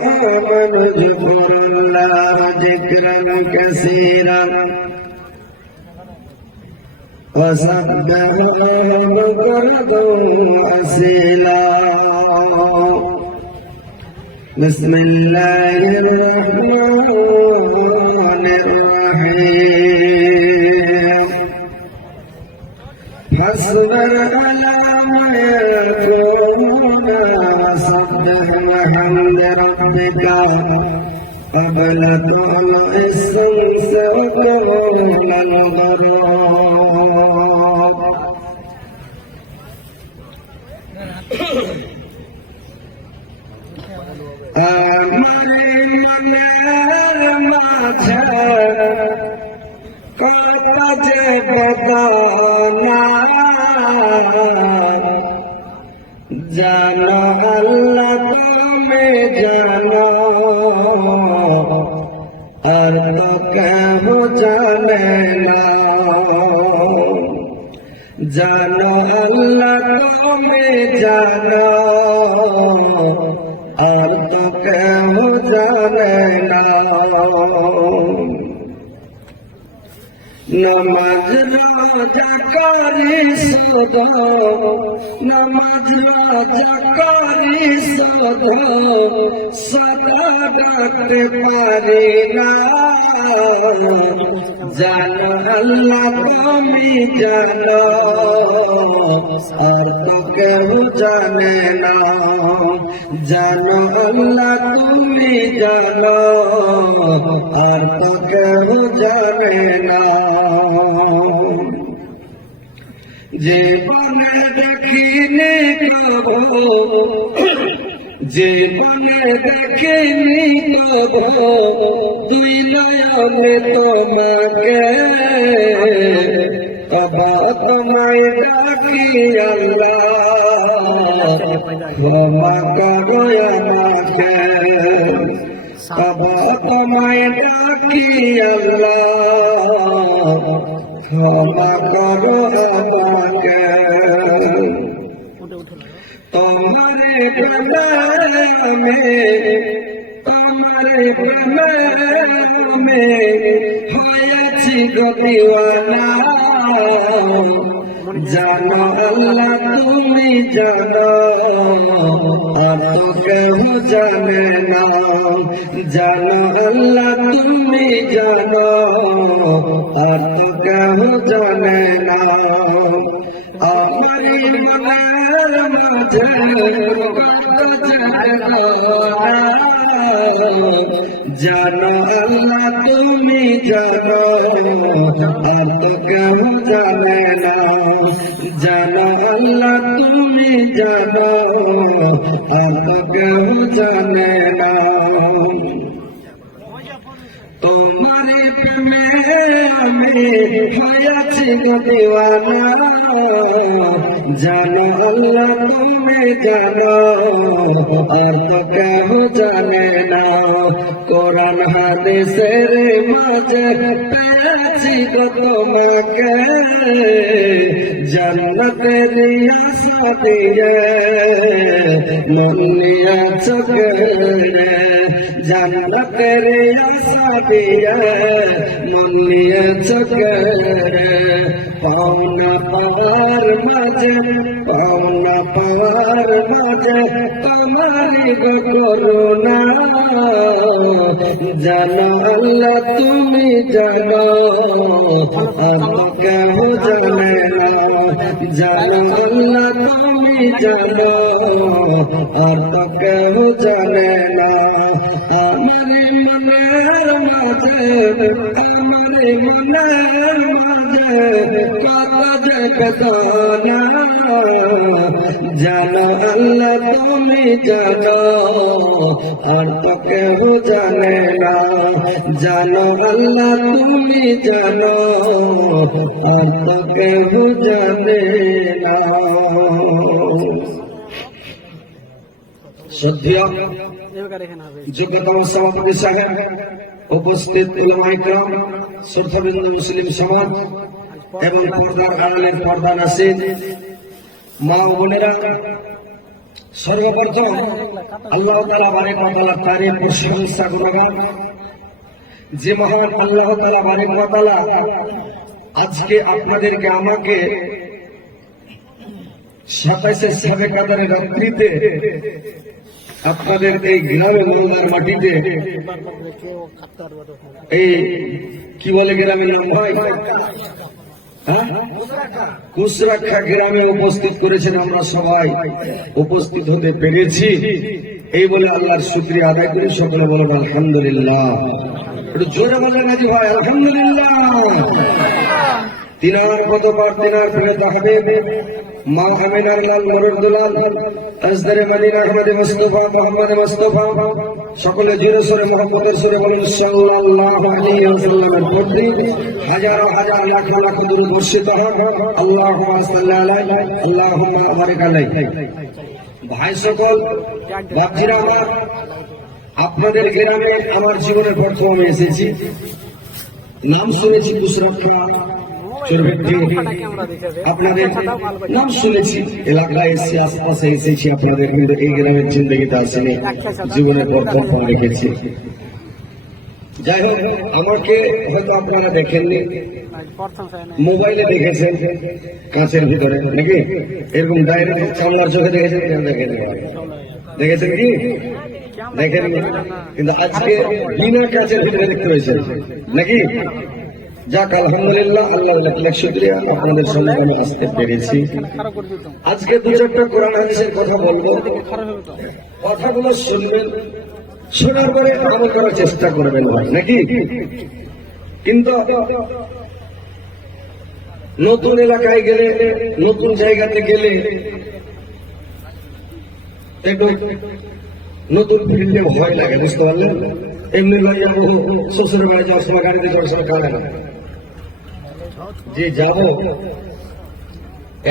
آمنوا اذكروا الله ذكرا كثيرا وسبحوه بكرة وأصيلا بسم الله الرحمن الرحيم حسبنا على ما يكون وسبح بحمد ربك قبل طلوع الشمس وقبل الغروب কাছে বদনা জানো আল্লাহ তুমি জানো আর তো কেহ জানে না জানো আল্লাহ তুমি জানো আর তো কেহ জানে না नमाज रोजा करी सदा नमाज रोजा करी सदा सदा डाकते पारी ना जानो अल्लाह तुमी जानो और तो केहू जाने ना जानो अल्लाह तुमी जानो और तो केहू जाने ना জীবনে দেখিনি কবো জীবনে দেখিনি কবো দুই নয়নে তোমাকে কবা তোমায় ডাকি আল্লাহ ক্ষমা করো আমাকে কবা তোমায় ডাকি আল্লাহ ক্ষমা করো আমাকে তোমারে প্রেমে হয়েছি গো দিওয়ানা জানো আল্লাহ তুমি জানো আর তো কেউ জানে না জানো আল্লাহ তুমি জানো আর তো কেউ জানে না আমার মনের মাঝে জানো আল্লাহ তুমি জানো আর তো কেউ জানে না জানো আল্লাহ তুমি জানো আর তো কেউ জানে না তোমারে প্রেমে আমি হয়েছি গো দিওয়ানা জানো আল্লাহ তুমি জানো আর তো কেউ জানে না কোরআন হাদিসের মাঝে পেয়েছি গো তোমাকে জান্নাতের আশা দিয়ে মন নিয়েছো রে জান্নাতের আশা দিয়ে মন নিয়েছো রে পাওনা পাওয়ার মাঝে তোমারই গো করুণা জানো আল্লাহ তুমি জানো আর কেউ জানে না জানো আল্লাহ তুমি জানো আর তো কেউ জানে না আমার মনের মাঝে কত যে বেদনা জানো আল্লাহ তুমি জানো আর তো কেউ জানে না জানো আল্লাহ তুমি জানো আর তো কেউ জানে না শ্রদ্ধেয় যোগ্যতম সভাপতি সাহেব উপস্থিত উলামায়ে কেরাম শ্রদ্ধাবৃন্দ মুসলিম সমাজ এবং পর্দার আড়ালে পর্দা নাসির মা ও বোনেরা সর্বপ্রথম আল্লাহ তাআলা বারেক ওয়া তাআলা তারই প্রশংসা গুণগান, যে মহান আল্লাহ তাআলা বারেক ওয়া তাআলা আজকে আপনাদেরকে আমাকে 27শে শবে কদরের রাত্রিতে আপনাদের এই গ্রামে মোল্লার মাটিতে এই কি বলে গ্রামের নাম ভাই, কুশরাক্ষা গ্রামে উপস্থিত করেছেন। আমরা সবাই উপস্থিত হতে পেরেছি, এই বলে আল্লাহর শুকরিয়া আদায় করি। সকলে বলো আলহামদুলিল্লাহ। একটু জোরে বলেন নাকি ভাই আলহামদুলিল্লাহ। তিনার কত পার তিনার প্রিয় হাবিব মা আমিনার লাল মরুর দুলাল তাজদারে মদিনা আহমদ মুস্তাফা মুহাম্মদ মুস্তাফা, সকলে জোরে সোরে মুহাম্মদের সুরে বলেন সাল্লাল্লাহু আলাইহি ওয়াসাল্লামের প্রতি হাজার হাজার লাখ লাখ দরুদ বর্ষিত হোক। আল্লাহুম্মা সাল্লি আলাইহি আল্লাহুম্মা বারিক আলাইহি। ভাই সকল, বাপজিরা আমার, আপনাদের গ্রামে আমার জীবনের প্রথম আমি এসেছি। নাম শুনেছি কুশরাক্ষা চোরভেট্টি, আপনাদের নাম শুনেছি, এলাকায় এসেছি, আশপাশে এসেছি আপনাদের, কিন্তু এই গ্রামের জিন্দগিতে আসেনি, জীবনের প্রথম পা রেখেছি। যাই হোক, আমাকে হয়তো আপনারা দেখেননি, মোবাইলে দেখেছেন কাঁচের ভিতরে নাকি, এরকম ডাইরেক্ট চামড়ার চোখে দেখেছেন, দেখেছেন কি দেখেন, কিন্তু আজকে বিনা কাঁচের ভিতরে দেখতে পেয়েছেন নাকি। যাক আলহামদুলিল্লাহ, আল্লাহ লাখ শুকরিয়া, আপনাদের সঙ্গে আমি আসতে পেরেছি। আজকে দু চারটা কোরআন হাদিসের কথা বলবো, কথাগুলো শুনবেন, শোনার পরে আমল করার চেষ্টা করবেন নাকি। কিন্তু নতুন এলাকায় গেলে, নতুন জায়গাতে গেলে একটু নতুন ফিরলে ভয় লাগে, বুঝতে পারলেন। এমনি লয়ে যাবো, শ্বশুরের বাড়ি যাওয়ার সময় গাড়িতে যাওয়ার সময় কাঁদে না যে যাব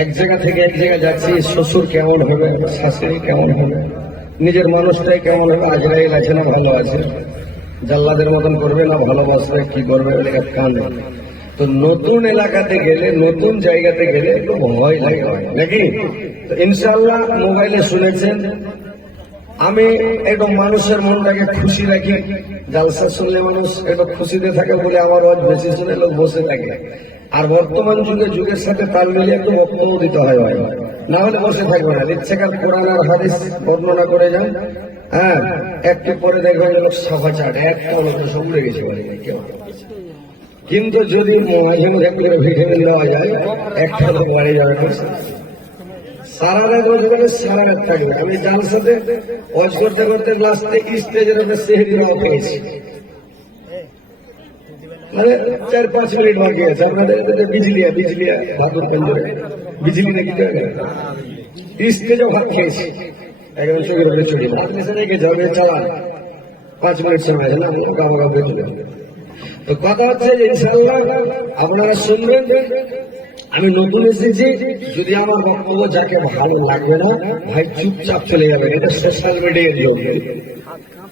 এক জায়গা থেকে এক জায়গায় যাচ্ছি, শ্বশুর কেমন হবে, শাশুড়ি কেমন হবে, নিজের মানুষটাই কেমন হবে, আজরাইল আছে না ভালো আছে, জাল্লাদের মতন করবে না ভালোবাসবে, কি করবে কাঁদে। তো নতুন এলাকাতে গেলে, নতুন জায়গাতে গেলে একটু ভয় লাগে নাকি। তো ইনশাআল্লাহ মোবাইলে শুনেছেন আমি একটু মানুষের মনটাকে খুশি রাখি, জালসা শুনলে মানুষ একটু খুশিতে থাকে বলে আমার ওয়াজ বেশি শুনে লোক বসে থাকে। আর বর্তমান যুগের সাথে তাল মিলিয়ে একটু বক্তব্য দিতে হয়, না হলে বসে থাকবে না। ইচ্ছেকার কোরআন আর হাদিস বর্ণনা করে যান, হ্যাঁ, একটু পরে দেখবেন লোক সভা চাট একটা লোক সব উড়ে গেছে কেউ। কিন্তু যদি মাঝে মাঝে করে ভিটামিন দেওয়া যায়, একটা লোক বাড়ি যাবে না, সারা রাত ওয়াজ করে সারা রাত থাকবে। আমি যার সাথে ওয়াজ করতে করতে লাস্টে স্টেজের উপরে সেহরিরাও পেয়েছি, মানে 4-5 মিনিট বাকি আছে। আপনাদের বিজলিয়া ভাদুর কেন্দ্রে বিজলি নাকি স্টেজও ভাত খেয়েছি, একদম চোখের উপরে ছুটি রেখে যাবে, চালান 5 মিনিট সময় আছে না, মোকা বেঁচে। তো কথা হচ্ছে যে ইনশাআল্লাহ আপনারা শুনবেন। আমি নতুন এসেছি, যদি আমার বক্তব্য যাকে ভালো লাগবে না ভাই চুপচাপ চলে যাবেন, এটা সোশ্যাল মিডিয়ার জন্য।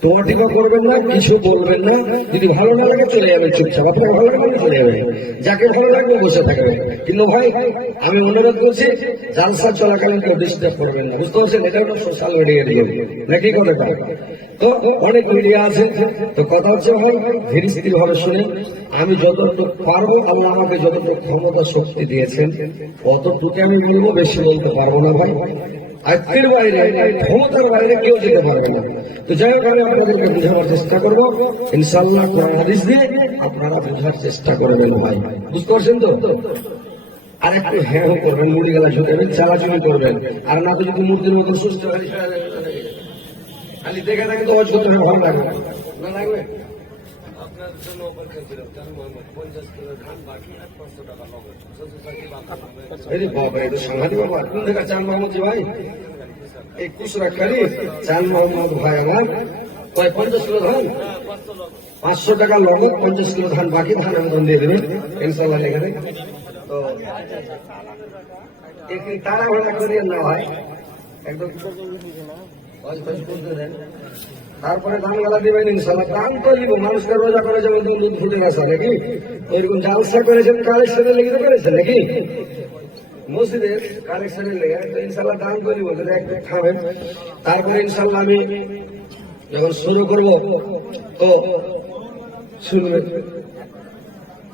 টোটিপা করবেন না, কিছু বলবেন না, যদি ভালো না লাগে চলে যাবেন চুপচাপ। আপনার ভালো লাগবে চলে যাবে, যাকে ভালো লাগবে বসে থাকবে। কিন্তু ভাই আমি অনুরোধ করছি, জালসা চলাকালীন কেউ ডিস্টার্ব করবেন না, বুঝতে পারছেন। এটা হলো সোশ্যাল মিডিয়ার জন্য নাকি কথাটা। তো অনেক মিডিয়া আছে, তো কথা হচ্ছে ভাই ধীরে স্থির ভাবে শুনে, আমি যতটুকু পারবো, আল্লাহ আমাকে যতটুকু ক্ষমতা শক্তি দিয়েছেন অতটুকু আমি বলবো, বেশি বলতে পারবো না ভাই। আত্মীর বাইরে, ক্ষমতার বাইরে কেউ যেতে পারবে না। তো যাই হোক, আমি আপনাদেরকে বোঝানোর চেষ্টা করবো ইনশাআল্লাহ, কোরআন হাদিস দিয়ে আপনারা বোঝার চেষ্টা করবেন ভাই, বুঝতে পারছেন তো। আর একটু হ্যাঁ করবেন, মুড়ি গেলা ঝুঁকাবেন, চালাচুলি করবেন, আর না তো যদি মূর্তির মতো সুস্থ খালি দেখে থাকে তো অজ করতে ভালো লাগবে না, লাগবে আপনার জন্য অপেক্ষা ছিল। 50 কিলো ধান বাকি, 500 টাকা নগদ। বাবা, এটা সাংঘাতি বাবা। কোন দেখা চান মোহাম্মদ ভাই, এই কুশরাক্ষারি চান মোহাম্মদ ভাই আমার 50 কিলো ধান, 500 টাকা নগদ, 50 কিলো ধান বাকি, ধান আমি দিয়ে দেবেন ইনশাআল্লাহ। এখানে তো একটু তাড়াহুড়া করিয়ে না হয়, একদম তারপরে ধান গালা দিবেন ইনশাআল্লাহ। দান তো দিব, মানুষকে রোজা করে যেমন দুধ ফুটে গেছে নাকি, এরকম জালসা করেছেন, কালেকশনে লেগে করেছেন নাকি। মসজিদের কালেকশনের লেগে তো ইনশাল্লাহ দান করি বলতে একটু খাবেন, তারপরে ইনশাল্লাহ আমি যখন শুরু করবো তো শুনবেন।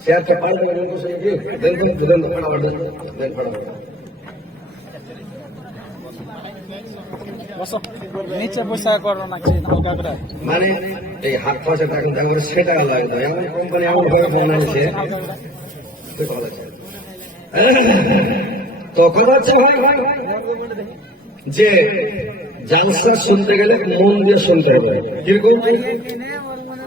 চেয়ারটা পাল্টে নিচে পয়সা করো না মানে এই হাত পাশে থাকুন তারপরে সেটা লাগবে এমন কোম্পানি এমন ভাবে বানাইছে তখন হচ্ছে যে জালসা শুনতে গেলে মন দিয়ে শুনতে হবে। কিরকম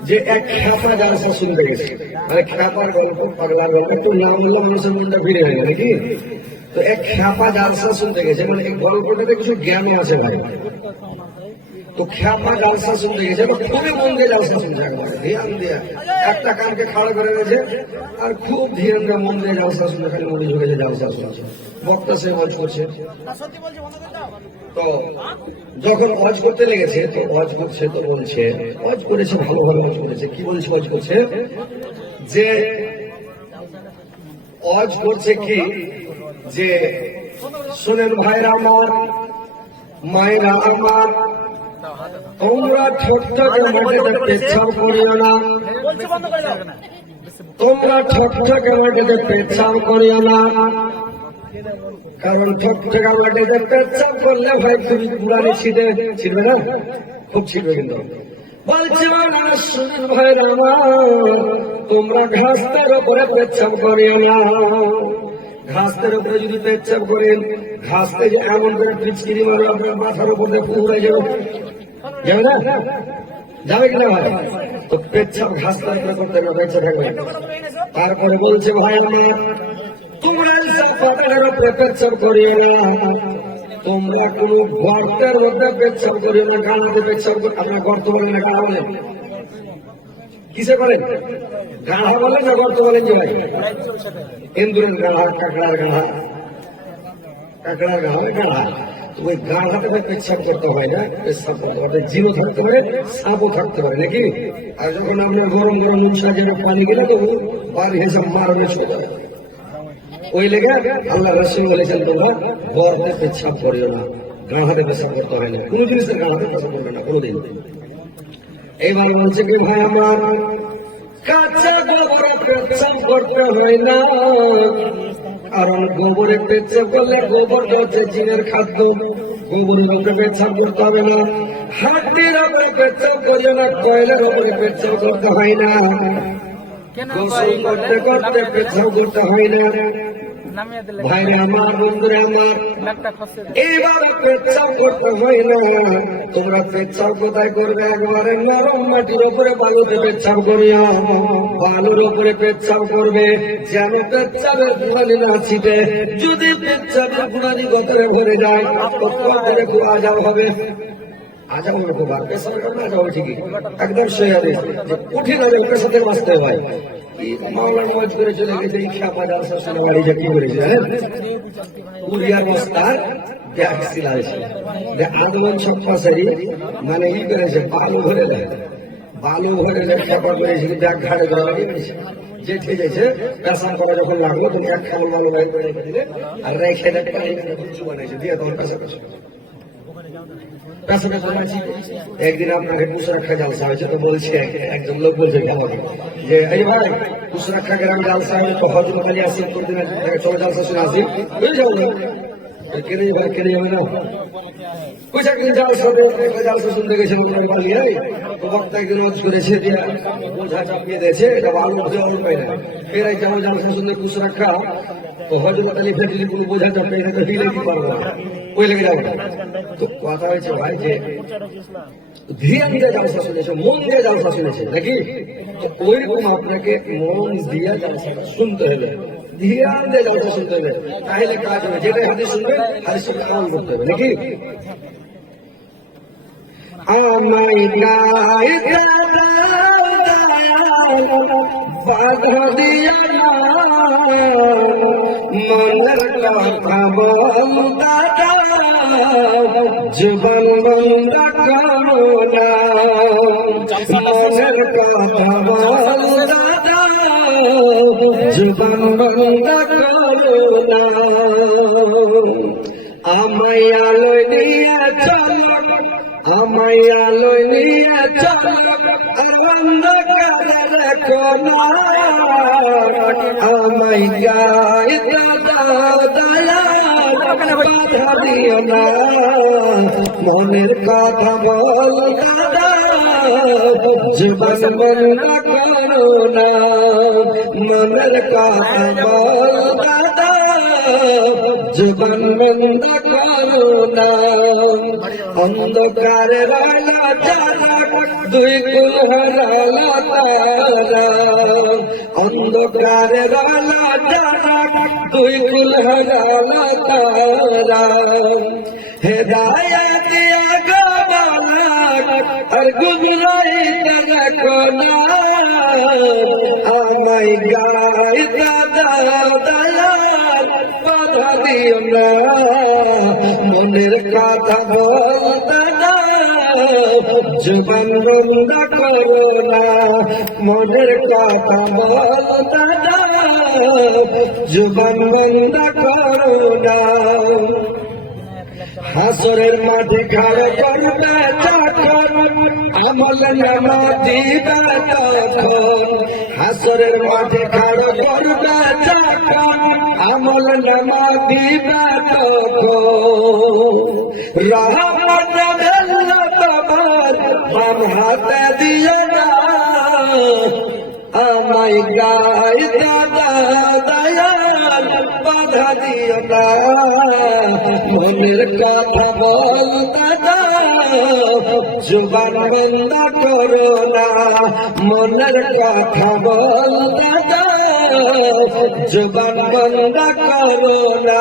যে এক খ্যাপা জালসা শুনতে গেছে, মানে খ্যাপার গল্প পাগলার গল্প একটু নাম বললে মানুষের মনটা ফিরে হয়ে গেল নাকি। তো এক খ্যাপা জালসা শুনতে গেছে, মানে এই গল্পটাতে কিছু জ্ঞানও আছে ভাই। তো খ্যাপা জালসা শুনতে গেছে, খুবই মন দিয়ে জালসা শুনছে, ধ্যান দিয়ে একটা কানকে খাড়া করে গেছে আর খুব ধ্যান দিয়ে মন দিয়ে জালসা শুনতে, খালি মনে ঝুঁকেছে জালসা শুনছে। বক্তা সে ওয়াজ করছে, তো যখন ওয়াজ করতে লেগেছে তো ওয়াজ করছে তো বলছে ওয়াজ করেছে ভালোভাবে ওয়াজ করেছে। কি বলছে ওয়াজ করছে যে ওয়াজ করছে কি যে শোনেন ভাইরা আমার, মায়েরা আমার, তোমরা ঠকঠকে মাটিতে পেচ্ছাপ করিও না, তোমরা ঠকঠকে মাটিতে পেচ্ছাপ করিও না, কারণ ঠকঠকে মাটিতে পেচ্ছাপ করলে ভাই তুমি পুরানি ছিটবে না, খুব ছিটবে। কিন্তু বলছে শোনেন ভাইরা আমার, তোমরা ঘাসের উপরে পেচ্ছাপ করিও না। ঘাসের উপরে যদি পেচ্ছাপ করেন, ঘাসতে যে এমন করে পিচকিরি মারে আপনার মাথার উপর দিয়ে পুকুরে যাবে না, যাবে কিনা ভাই? তো পেচ্ছাপ ঘাসের উপরে করতে বেঁচে থাকবে। তারপরে বলছে ভাই আমার, তোমরা এইসব পাতার উপরে পেচ্ছাপ করিও না, তোমরা কোন গর্তের মধ্যে পেচ্ছাপ করিও না। গাঁড়াতে পেচ্ছাপ করে আপনার গর্ত বলেন না গাঁড়া বলেন? কিসে করেন? গাঁড়া বলেন না গর্ত বলেন? যে ভাই ইন্দুরের গাঁড়া, কাঁকড়ার গাঁড়া, কাঁকড়ার গাঁড়া, গাঁড়া। ওই গাঁড়াতে পেচ্ছাপ করতে হয় না, পেচ্ছাপ করতে হবে জিরো থাকতে পারে, সাপও থাকতে পারে নাকি। আর যখন আপনার গরম গরম নুনসাজের পানি গেলে তো বাড়ি হেসে মারবে ছোট। ওই লেগে আল্লাহ রাসূল বলেছেন তোমরা গর্তে পেচ্ছাপ করিও না, গাঁড়াতে পেচ্ছাপ করতে হয় না, কোন জিনিসের গাঁড়াতে পেচ্ছাপ করবে না কোনোদিন। এইবার বলছে কি ভাই আমার, কাঁচা গোবরে পেচ্ছাপ করতে হয় না, কারণ গোবরে পেচ্ছাপ করলে গোবরটা হচ্ছে জিনের খাদ্য, গোবরের উপরে পেচ্ছাপ করতে হবে না। হাড্ডির উপরে পেচ্ছাপ করিও না, কয়লার উপরে পেচ্ছাপ করতে হয় না, গোসল করতে করতে পেচ্ছাপ করতে হয় না। ভাইরে আমার, বন্ধুরা আমার, এইভাবে পেচ্ছাপ করতে হয় না। তোমরা পেচ্ছাপ কোথায় করবে? একবারে নরম মাটির উপরে বালুতে পেচ্ছাপ করিয়া, বালুর উপরে পেচ্ছাপ করবে যেন পেচ্ছাপের গুণানি না ছিটে। যদি পেচ্ছাপের গুণানি গতরে ভরে যায় গতরে খুব আজাব হবে। আজাব হবে খুব, আর পেশাব করবে আজাব হবে ঠিকই, একদম সহি। কঠিন হবে পেশাতে বাঁচতে হয়। মাওলার মজ করে চলে গেছে এই খ্যাপা জালসা শুনে বাড়ি যা কি করেছে উড়িয়া বস্তার ব্যাগ সিলাইছে, আদমন ছপ্পা সারি মানে ই করেছে, বালু ভরে দেয়, বালু ভরে দেয় খ্যাপা করেছে, ব্যাগ ঘাড়ে ধরা লাগিয়েছে। যে ঠিক আছে পেশাব করা যখন লাগলো তুমি এক খাবল বালু বাইর করে রেখে দিলে, আর রেখে বানাইছে দিয়ে তখন পেশা পেশা পেছনে বলেছি। একদিন আপনাকে পুষরাক্ষা জালসা হয়েছে, তো বলছি একজন লোক বলছে আমাকে যে এই ভাই পুষরাক্ষা গ্রাম জালসা হয়েছে, তো হজম খালি আসি প্রতিদিন চলে জালসা শুনে আসি, বুঝে যাবো না কেনে ভাই, কেনে যাবে না পয়সা কিনে জালসা শুনতে গেছিলাম পালিয়ে। তো বক্তা একদিন ওয়াজ করেছে দিয়ে বোঝা চাপিয়ে দিয়েছে, এটা ভালো অল্প পাই না। ফের এই যেমন জালসা শুনতে পুষরাক্ষা তো হজরত আলী ফেটিলি কোনো বোঝা চাপিয়ে না, তো হিলে কি পারবো না, ওই লেগে যাবে। তো কথা হয়েছে ভাই যে ধ্যান দিয়ে জালসা শুনেছে, মন দিয়ে জালসা শুনেছে নাকি। তো ওইরকম আপনাকে মন দিয়ে জালসা শুনতে হবে, ধ্যান দিয়ে জালসা শুনতে হবে, তাহলে কাজ হবে। যেটাই হাদিস শুনবে হাদিস শুনতে আমল করতে হবে নাকি। বাধা দিয়া মনের কথা বল দাদা, জীবন বন্ধ করো না, মনের কথা বল দাদা, জীবন বন্ধ করো না। আমায় আলোয় নিয়ে চলো, আমায় আলোয় নিয়ে চলো, আর অন্ধকারে রেখো না। আমায় গায়ে দাও দয়াল, বাধা দিও না। মনের কথা বল দাদা, জীবন বন্ধ করো না। মনের কথা বল দাদা, জীবন বন্ধ করো না। অন্ধকারে রইলা যারা, দুই কুল হারালা তারা। অন্ধকারে রইলা যারা, দুই কুল হারালা তারা। হেদায়েত দিয়া গাবালা, আর গুমরাহি রাখো না। আমায় গায়ে দাও দয়াল, বাধা দিও না। মনের কথা বল দাদা, জীবন বন্ধ করো না। মনের কথা বল দাদা, জীবন বন্ধ করো না। হাসরের মাঠে খাড়া করবে যখন, আমল নামা দিবে তখন। হাসরের মাঠে খাড়া করবে যখন, আমল নামা দিবে তখন। রহমত আল্লাহ তোমার বাম হাতে দিও না। আমায় গায়ে দাও দয়াল, বাধা দিও না। মনের কথা বল দাদা, জুবান বন্ধ করো না। মনের কথা বল দাদা, জুবান বন্ধ করো না।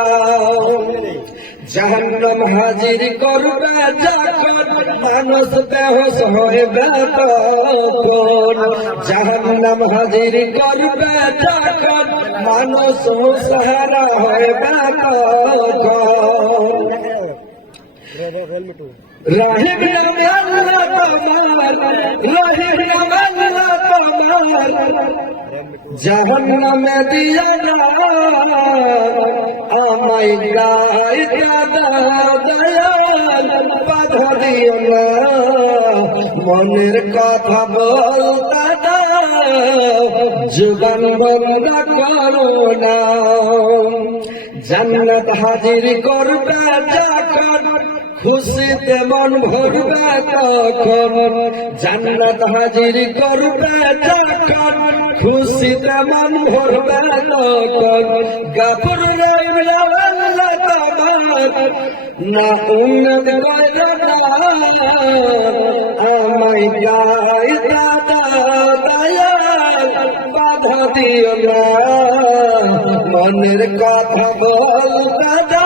জাহান্নাম হাজির করবে যখন, মানুষ বেহোশ হইবে তখন। জাহান্নাম হাজির করবে যখন, মানুষ হুঁশহারা হইবে তখন। রাহিম নামে আল্লাহ তোমার, রাহিম নামে আল্লাহ তোমার, জাহান্নামে দিও না। আমায় গায়ে দাও দয়াল, বাধা দিও না। মনের কথা বল দাদা, জীবন বন্ধ করো না। জান্নাত হাজির করবে যখন, খুশিতে মন ভরবে তখন। জান্নাত হাজির করবে যখন, খুশিতে মন ভরবে তখন। গাফর রইল আল্লাহ তোমার, না উন্নত কইরো না। আমায় গায়ে দাও দয়াল, বাধা দিও না। মনের কথা বল দাদা,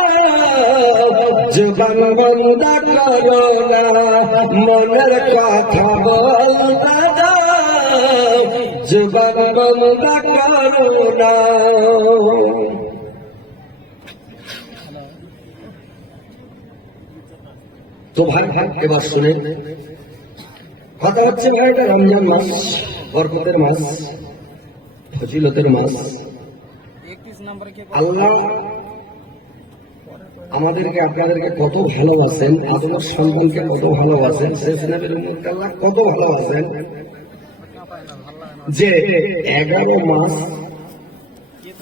জীবন বন্ধ করো না। মনের কথা বল দাদা, জীবন বন্ধ করো না। তো ভাই এবার শুনে কথা হচ্ছে, ভাই এটা রমজান মাস, বরকতের মাস, ফজিলতের মাস। আল্লাহ আমাদেরকে আপনাদেরকে কত ভালোবাসেন, আদমের সন্তানকে কত ভালোবাসেন, শেষ নবীর উম্মতকে আল্লাহ কত ভালোবাসেন, যে 11 মাস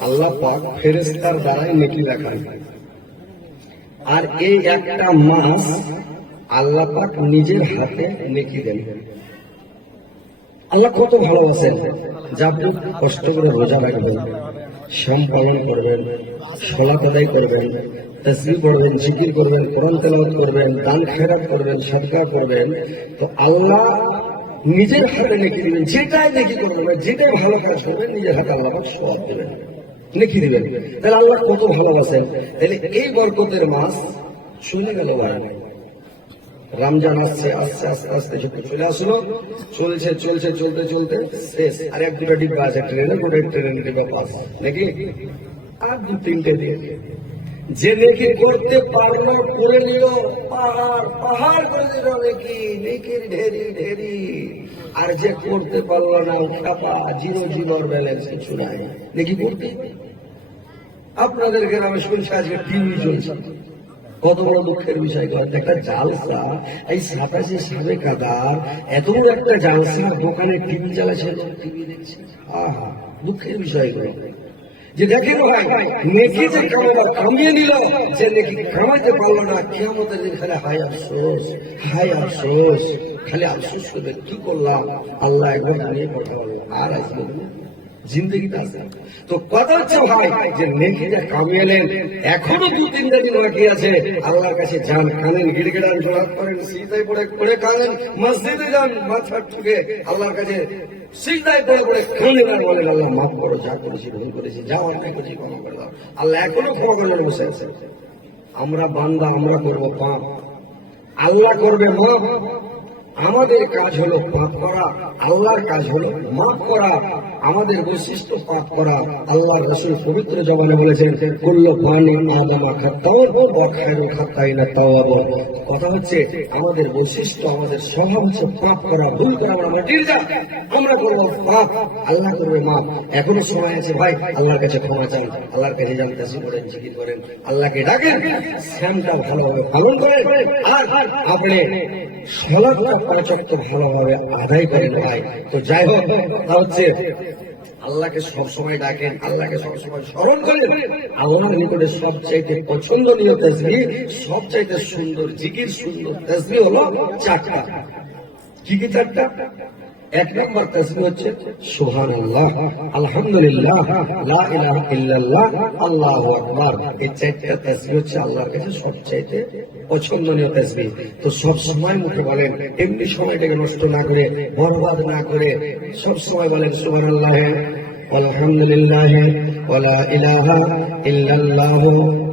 আল্লাহ পাক ফেরেশতার দ্বারাই নেকি লেখান। আর এই একটা মাস আল্লাহ পাক নিজের হাতে নেকি দেন। আল্লাহ কত ভালোবাসেন, যা আপনি কষ্ট করে রোজা রাখবেন, শ্যাম পালন করবেন, সালাত আদায় করবেন, তাসবিহ পড়বেন, জিকির করবেন, কোরআন তেলাওয়াত করবেন, দান খেরাত করবেন, সাদকা করবেন, তো আল্লাহ নিজের হাতে নেকি দিবেন। যেটাই নেকি করবেন, যেটাই ভালো কাজ করবেন, নিজের হাতে আল্লাহ পাক সওয়াব দেবেন, নেকি দিবেন। তাহলে আল্লাহ কত ভালোবাসেন। তাহলে এই বরকতের মাস চলে গেল, রমজান আসছে, আস্তে আস্তে আস্তে চলে আসলো, চলছে চলছে চলতে চলতে শেষ। আর এক দুটো ডিব্বা আছে ট্রেনে, গোটা ট্রেনের ডিব্বা পাস নাকি, আর 2-3টে দিয়ে যে নেকি করতে পারলো করে নিল, পাহাড় পাহাড় করে দিল নেকি, নেকির ঢেরি ঢেরি। আর যে করতে পারলো না, খাপা জিরো জিরোর ব্যালেন্স, কিছু নাই, নেকি করতে। আপনাদের গ্রামে শুনছি আজকে টিভি চলছে, কত বড় দুঃখের বিষয় করে একটা জালসা, এই 27 সাবে কাদার এত বড় একটা জালসা, দোকানে টিভি চালাচ্ছে, টিভি দেখছে। আহা, দুঃখের বিষয়গুলো যে দেখেন ভাই, নেকি যে কামিয়ে নিল, যে নেকি কামাইতে পারলো না, কিয়ামতের দিন খালি হায় আফসোস, হায় আফসোস, খালি আফসোস করবে কি করলাম, আল্লাহ একবার জানিয়ে পাঠাবো আর আসবে জিন্দগিটা আছে। তো কথা হচ্ছে ভাই যে নেকিটা কামিয়ে এখনো 2-3 দিন বাকি আছে, আল্লাহর কাছে যান, কানেন, গিড়গিড়ান, গোলাপ করেন, সিজদায় পড়ে পড়ে কানেন, মসজিদে যান, মাথা ঠুকে আল্লাহর কাছে সিজদায় পড়ে পড়ে কানেন আর বলেন আল্লাহ মাফ করো, যা করেছি ভুল করেছি, যা অন্যায় করেছি ক্ষমা করে দাও। আল্লাহ এখনো ক্ষমা করে বসে আছে। আমরা বান্দা, আমরা করবো পাপ, আল্লাহ করবে মাফ। আমাদের কাজ হলো পাপ করা, আল্লাহর কাজ হলো মাফ করা। আমাদের বৈশিষ্ট্য পাপ করা। আল্লাহর রাসূল পবিত্র জবানে বলেছেন, কুল্লু বানি আদমা খাত্তাউন ওয়া খায়রুল খাত্তাইনা তাওয়াবুন। কথা হচ্ছে আমাদের বৈশিষ্ট্য, আমাদের স্বভাব হচ্ছে পাপ করা, ভুল করা। আমরা মাটির যা, আমরা করবো পাপ, আল্লাহ করবে মাফ। এখনো সময় আছে ভাই, আল্লাহর কাছে ক্ষমা চান, আল্লাহর কাছে যান, তাসবিহ করেন, জিকির করেন, আল্লাহকে ডাকেন, শ্যামটা ভালোভাবে পালন করেন, আর আপনি সালাতটা 5 ওয়াক্ত ভালোভাবে আদায় করেন ভাই। তো যাই হোক, তা হচ্ছে আল্লাহকে সবসময় ডাকেন, আল্লাহকে সবসময় স্মরণ করেন। আল্লাহর নিকটে সবচাইতে পছন্দনীয় তাসবিহ, সবচাইতে সুন্দর জিকির, সুন্দর তাসবিহ হলো 4টা। কি কি 4টা? 1 নম্বর তাসবিহ হচ্ছে সুবহানাল্লাহ, আলহামদুলিল্লাহ, লা ইলাহা ইল্লাল্লাহ, আল্লাহু আকবার। এই 4টা তাসবিহ হচ্ছে আল্লাহর কাছে সবচাইতে পছন্দনীয় তাসবিহ। তো সব সময় মুখে বলেন, এমনি সময়টাকে নষ্ট না করে, বরবাদ না করে সব সময় বলেন সুবহানাল্লাহ, আলহামদুলিল্লাহ, ওয়ালা ইলাহা ইল্লাল্লাহ,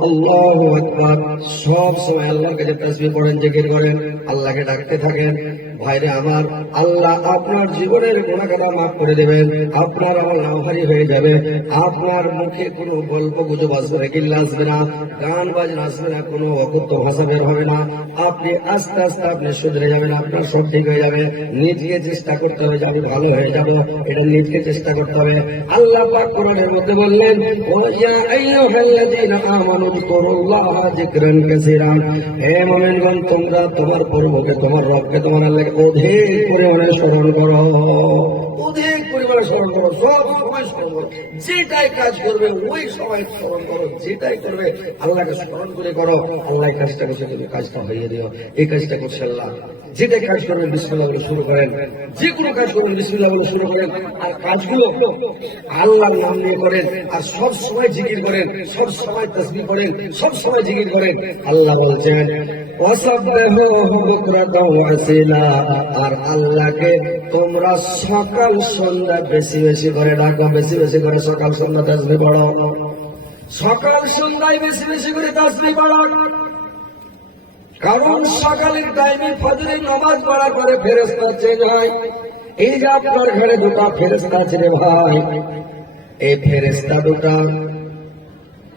আল্লাহু আকবার। সব সময় আল্লাহর কাছে তাসবিহ পড়েন, জিকির করেন, আল্লাহকে ডাকতে থাকেন। ভাইরে আমার, আল্লাহ আপনার জীবনের গুনাহগানা মাফ করে দেবেন, আপনার আমল নাওহারি হয়ে যাবে, আপনার মুখে কোনো গল্প গুজব আসবে না, গিল্লা আসবে না, গান বাজনা আসবে না, কোনো অকথ্য ভাষা বের হবে না। আপনি আস্তে আস্তে আপনি শুধরে যাবেন, আপনার সব ঠিক হয়ে যাবে। নিজকে চেষ্টা করতে হবে যে আমি ভালো হয়ে যাব, এটা নিজকে চেষ্টা করতে হবে। আল্লাহ পাক কোরআনের মধ্যে বললেন, ওয়া আইয়ুহাল্লাযীনা আমানু যকুরুল্লাহা যিকরান কাসীরা। হে মুমিনগণ, তোমরা তোমার প্রভুকে, তোমার রবকে, তোমার আল্লাহকে অধিক পরিমাণে স্মরণ করো, অধিক পরিমাণে স্মরণ করো, সব সময় স্মরণ করো। যেটাই কাজ করবে ওই সময় স্মরণ করো, যেটাই করবে আল্লাহকে স্মরণ করে করো। আল্লাহ কাজটা করছে, তুমি কাজটা হইয়ে দিও, এই কাজটা করছে আল্লাহ। যেটা কাজ করবেন বিসমিল্লাহ বলে শুরু করেন, যে কোনো কাজ করবেন বিসমিল্লাহ বলে শুরু করেন, আর কাজগুলো আল্লাহর নাম নিয়ে করেন, আর সব সময় জিকির করেন, সব সময় তাসবিহ করেন, সব সময় জিকির করেন। আল্লাহ বলছেন, ওয়াসাব্বিহুহু বুকরাতাও ওয়া আসীলা। আর আল্লাহকে তোমরা সকাল সন্ধ্যা বেশি বেশি করে ডাকো, বেশি বেশি করে সকাল সন্ধ্যা তাসবিহ পড়ো, সকাল সন্ধ্যায় বেশি বেশি করে তাসবিহ পড়ো। কারণ সকালের টাইমে ফজরের নামাজ পড়ার পরে ফেরেশতা চেঞ্জ হয়। এই যে আপনার ঘরে 2টা ফেরেশতা আছে রে ভাই, এই ফেরেশতা 2টা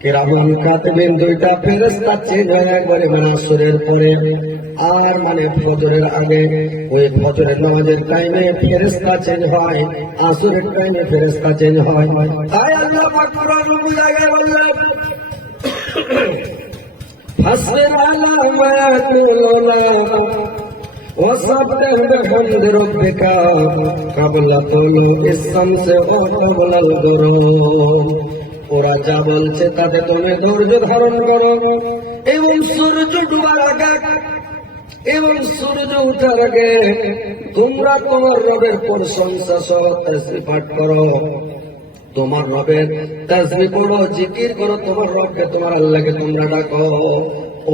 কিরামান কাতিবিন, 2টা ফেরেশতা চেঞ্জ হয় একবারে আসরের পরে, আর মানে ফজরের আগে। ওই ফজরের নামাজের টাইমে ফেরেশতা চেঞ্জ হয়, আসরের টাইমে ফেরেশতা চেঞ্জ হয়। তাই আল্লাহ পাক কোরআনের জায়গায় বললেন, فاصبر على ما يقولون وسبح بحمد ربك قبل طلوع الشمس وقبل الغروب। ওরা যা বলছে তাতে তুমি ধৈর্য ধারণ করো, এবং সূর্য ডুবার আগে এবং সূর্য উঠার আগে তোমরা তোমার রবের প্রশংসা সহ তাসবিহ পাঠ করো, তোমার রবের তাসবিহ পড়ো, জিকির করো, তোমার রবকে, তোমার আল্লাহকে তোমরা ডাকো,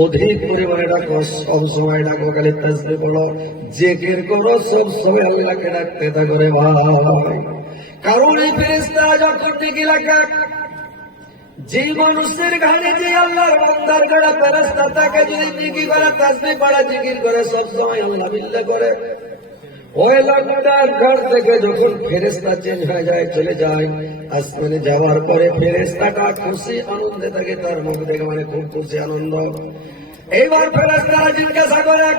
অধিক পরিমাণে ডাকো, সব সময় ডাকো, খালি তাসবিহ পড়ো, জিকির করো, সব সময় আল্লাহকে ডাকতে থাকো রে ভাই। কারণ এই ফেরেশতা যখন জিকির লাগে, যে মানুষের ঘাড়ে যে আল্লাহর বান্দার ঘাড়ে ফেরেশতা তাকে যদি জিকির করে, তাসবিহ পড়ে, জিকির করে, সব সময় আল্লাহ বিল্লাহ করে, ওই লোকটার ঘর থেকে যখন ফেরেশতা চেঞ্জ হয়ে যায়, চলে যায় আসমানে, যাওয়ার পরে ফেরেশতাটা খুশি আনন্দে থাকে, তার মুখ দেখে মানে খুব খুশি আনন্দ। এইবার ফেরেশতারা জিজ্ঞাসা করে,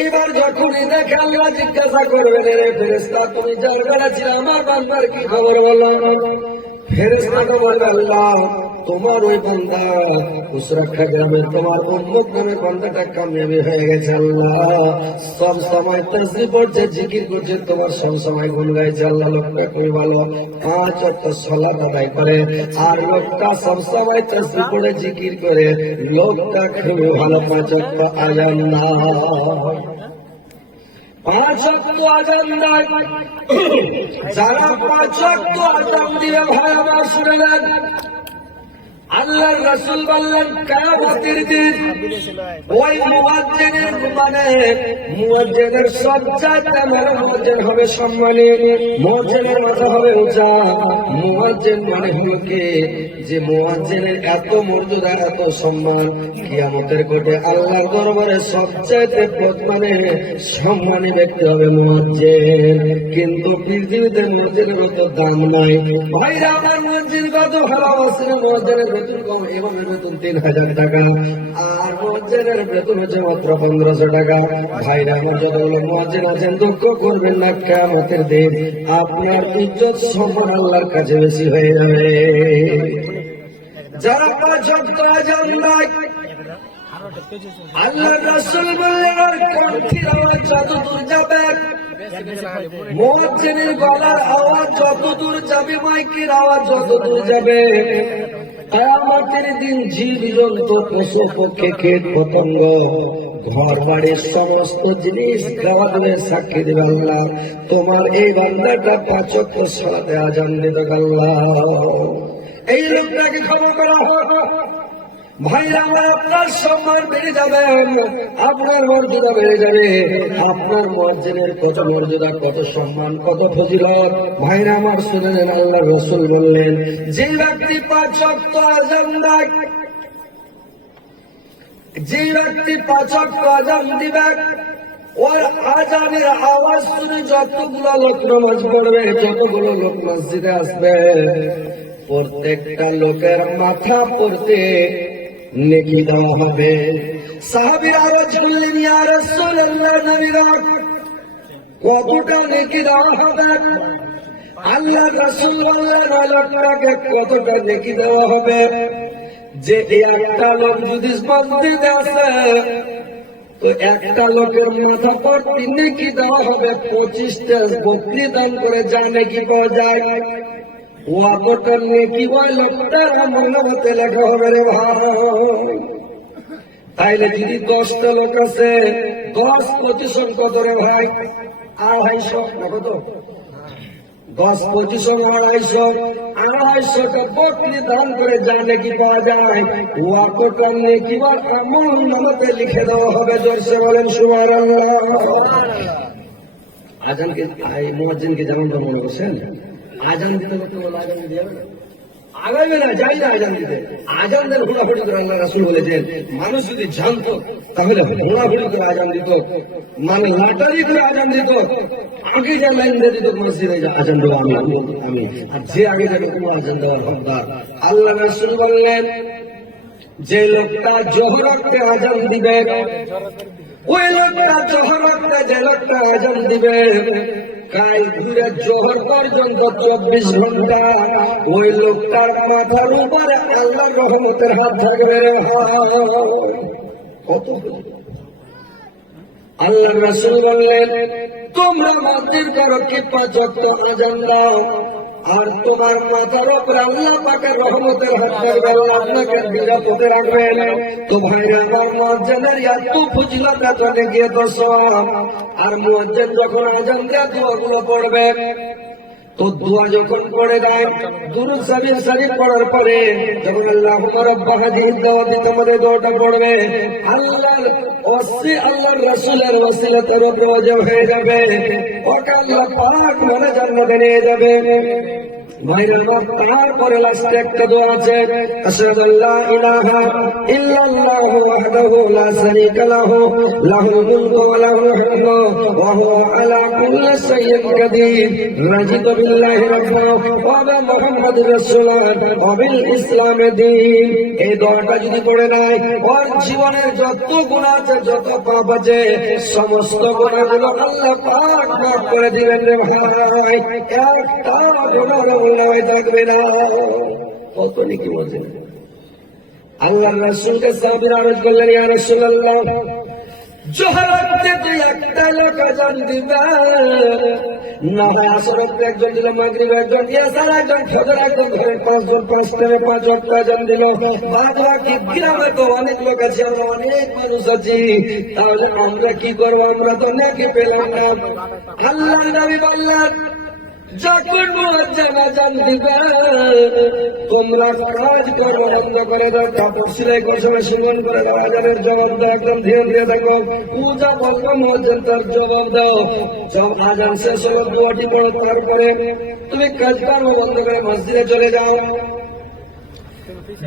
এইবার যখনই দেখে আল্লাহ জিজ্ঞাসা করবেন, রে ফেরেশতা তুমি যার বেলা ছিল আমার বান্দার কি খবর বলো? ফেরেশতাকে বলবে, আল্লাহ তোমার ওই বান্দা উসরাক্ষা গ্রামে তোমার উম্মত নামে বান্দাটা কামিয়াবি হয়ে গেছে আল্লাহ। সব সময় তাসবিহ পড়ছে, জিকির করছে, তোমার সব সময় গুণ গাইছে আল্লাহ। লোকটা খুবই ভালো, 5 ওয়াক্ত সালাত আদায় করে, আর লোকটা সব সময় তাসবিহ পড়ে জিকির করে, লোকটা খুবই ভালো। 5 ওয়াক্ত আযান না, 5 ওয়াক্ত আযান নাই। যারা 5 ওয়াক্ত আযান দিয়ে ভাই আমার শুনে নেন, আল্লাহর রাসূল বললেন কিয়ামতের দিন ওই মুয়াজ্জিনের মানে মুয়াজ্জিনের সবচাইতে বড় মুয়াজ্জিন হবে সম্মানী, মুয়াজ্জিনের মাথা হবে উঁচা। মুয়াজ্জিন মানে হলো কি, যে মুয়াজ্জিনের এত মর্যাদা এত সম্মান, কিয়ামতের কোটে আল্লাহর দরবারে সবচাইতে মানে সম্মানী ব্যক্তি হবে মুয়াজ্জিন। কিন্তু পৃথিবীতে মুয়াজ্জিনের অত দাম নাই। ভাইরা আমার মুয়াজ্জিন কত ভালোবাসেন, মুয়াজ্জিনের বেতন কম, এবং বেতন 3000 টাকা, আর মুয়াজ্জিনের বেতন হচ্ছে মাত্র 1500 টাকা। ভাইরা আমার যতগুলো মুয়াজ্জিন আছেন, দুঃখ করবেন না, কিয়ামতের দিন আপনার ইজ্জত সম্মান আল্লাহর কাছে বেশি হয়ে যাবে। যারা 5 ওয়াক্ত আযান নাই, আল্লাহর রাসূল বললেন আর কণ্ঠের আওয়াজ যত দূর যাবে, মুয়াজ্জিনের গলার আওয়াজ যত দূর যাবে, মাইকের আওয়াজ যত দূর যাবে, কিয়ামতের দিন জীবজন্তু পশু পক্ষী কীট পতঙ্গ ঘর বাড়ির সমস্ত জিনিস গাওয়া দেবে, সাক্ষী দেবে আল্লাহ তোমার এই বান্দাটা 5 ওয়াক্ত সালাতে আযান দিত। আল্লাহ এই লোকটাকে ক্ষমা করা হোক। ভাইরা আমার, আপনার সম্মান বেড়ে যাবে, আপনার মর্যাদা বেড়ে যাবে। আপনার মুয়াজ্জিনের কত মর্যাদা, কত সম্মান, কত ফজিলত। ভাইরা আমার শুনে নেন, আল্লাহর রাসূল বললেন যে ব্যক্তি 5 ওয়াক্ত আযান দেয়, যে ব্যক্তি 5 ওয়াক্ত আযান দিবে, ওর আযানের আওয়াজ শুনে যতগুলো লোক নামাজ পড়বে, যতগুলো লোক মসজিদে আসবে, প্রত্যেকটা লোকের মাথা পড়তে নেকি দেওয়া হবে। সাহাবীরা আরজ করলেন, ইয়া রাসূলুল্লাহ, নবীরা কতটা নেকি দেওয়া হবে? আল্লাহ রাসূল বললেন, ওই লোকটাকে কতটা নেকি দেওয়া হবে? যে একটা লোক যদি মসজিদে আসে, তো একটা লোকের মাথা পড়তে নেকি দেওয়া হবে 25টা বকরি দান করে, যা নেকি পাওয়া যায় ওয়াকটার নেকি ওই লোকটার আমলনামাতে লেখা হবে রে ভাই। তাইলে যদি 10টা লোক আছে, 10-25 কত রে ভাই? 250 না কত? 10-25 250টা বকরি দান করে যা নেকি পাওয়া যায়, ওয়াকটার নেকি ওর আমলনামাতে লিখে দেওয়া হবে। জোরসে বলেন সুবহানাল্লাহ। আজানকে মুয়াজ্জিনকে যেমন মনে করছেন, আজান দিতে লোক আজান দিয়ে আগাইবে না, যাই না আজান দিতে। আজান দেন হুড়াহুড়ি করে, আল্লাহ রাসূল বলেছেন মানুষ যদি জানতো তাহলে হুড়াহুড়ি করে আজান দিত, মানে লাটারি করে আজান দিত। আগে যা লাইন দিয়ে দিত মসজিদে, আজান দেওয়া আমি, আর যে আগে যাবে তোমার আজান দেওয়ার হকদার। আল্লাহ রাসূল বললেন যে লোকটা জোহর ওয়াক্তে আজান দিবে, ওই লোকটা জোহর ওয়াক্তে যে লোকটা আজান দিবে, কাল ঘুরে জোহর পর্যন্ত 24 ঘন্টা ওই লোকটার মাথার উপরে আল্লাহর রহমতের হাত থাকবে রে ভাই। কত আল্লাহর রাসূল বললেন, তোমরা মসজিদ করো কি 5 ওয়াক্ত আযান দাও, আর তোমার মাথার উপর আল্লাহ পাকের রহমতের হাত থাকবে, আল্লাহ আপনাকে নিরাপদে রাখবেন। তো ভাইরা আমার, মুয়াজ্জিনের এত ফজিলত, এত নেকি, এত সওয়াব। আর মুয়াজ্জিন যখন আযান দেয় দোয়াগুলো পড়বে, তো দোয়া যখন পড়ে দেয়, দুরূদ শরীফ পড়ার পরে যখন আল্লাহুম্মা রাব্বা হাযিহিদ দাওয়াতি তামাদের দোয়াটা পড়বে, আল্লাহর রাসূলের ওসিলাতের উপর ওয়াজিব হয়ে যাবে, ওকে আল্লাহ পাক মানে জান্নাতে নিয়ে যাবে। ভাইরা আমার, তারপরে লাস্টে একটা দোয়া আছে, আশহাদু আল্লা ইলাহা ইল্লাল্লাহু ওয়াহদাহু লা শারীকা লাহু লাহুল মুলকু ওয়া লাহুল হামদু ওয়া হুয়া আলা কুল্লি শাইইন কাদির, রাদিতু বিল্লাহি রাব্বা ওয়া বি মুহাম্মাদির রাসূলান ওয়া বিল ইসলামি দীন। এই দোয়াটা যদি পড়ে নাই, ওর জীবনের যত গুনাহ আছে, যত পাপ আছে, সমস্ত গুনাহগুলো আল্লাহ পাক মাফ করে দিবেন রে ভাই। একটা গুনাহ থাকবে না। কত নাকি বলছেন? আল্লাহ রাসূলকে সাহাবীরা আরজ করলেন, ইয়া রাসূলুল্লাহ, জোহরাতে তুই একটা লোক আজান দিবা, না হয় আসরাতে একজন দিল, মাগরিবে একজন, ইয়াসার একজন, ফজর একজন, ঘরে পাঁচজন, পাঁচ টাইমে 5 ওয়াক্ত আজান দিল। বাদ বাকি গ্রামে তো অনেক লোক আছে, আমরা অনেক মানুষ আছি, তাহলে আমরা কি করবো? আমরা তো নাকি পেলাম না। আল্লাহ নবী বললেন, যখন মুয়াজ্জিন আযান দিবে তোমরা কাজ করো বন্ধ করে দাও, কাপড় সেলাই করছো সুমন করে দাও, আজানের জবাব দাও, একদম ধ্যান দিয়ে দেখো, পূজা বলবো মুয়াজ্জিন তার জবাব দাও। সব আজান শেষ হলো, দুয়াটি পড়ো, তারপরে তুমি কাজ করো বন্ধ করে মসজিদে চলে যাও।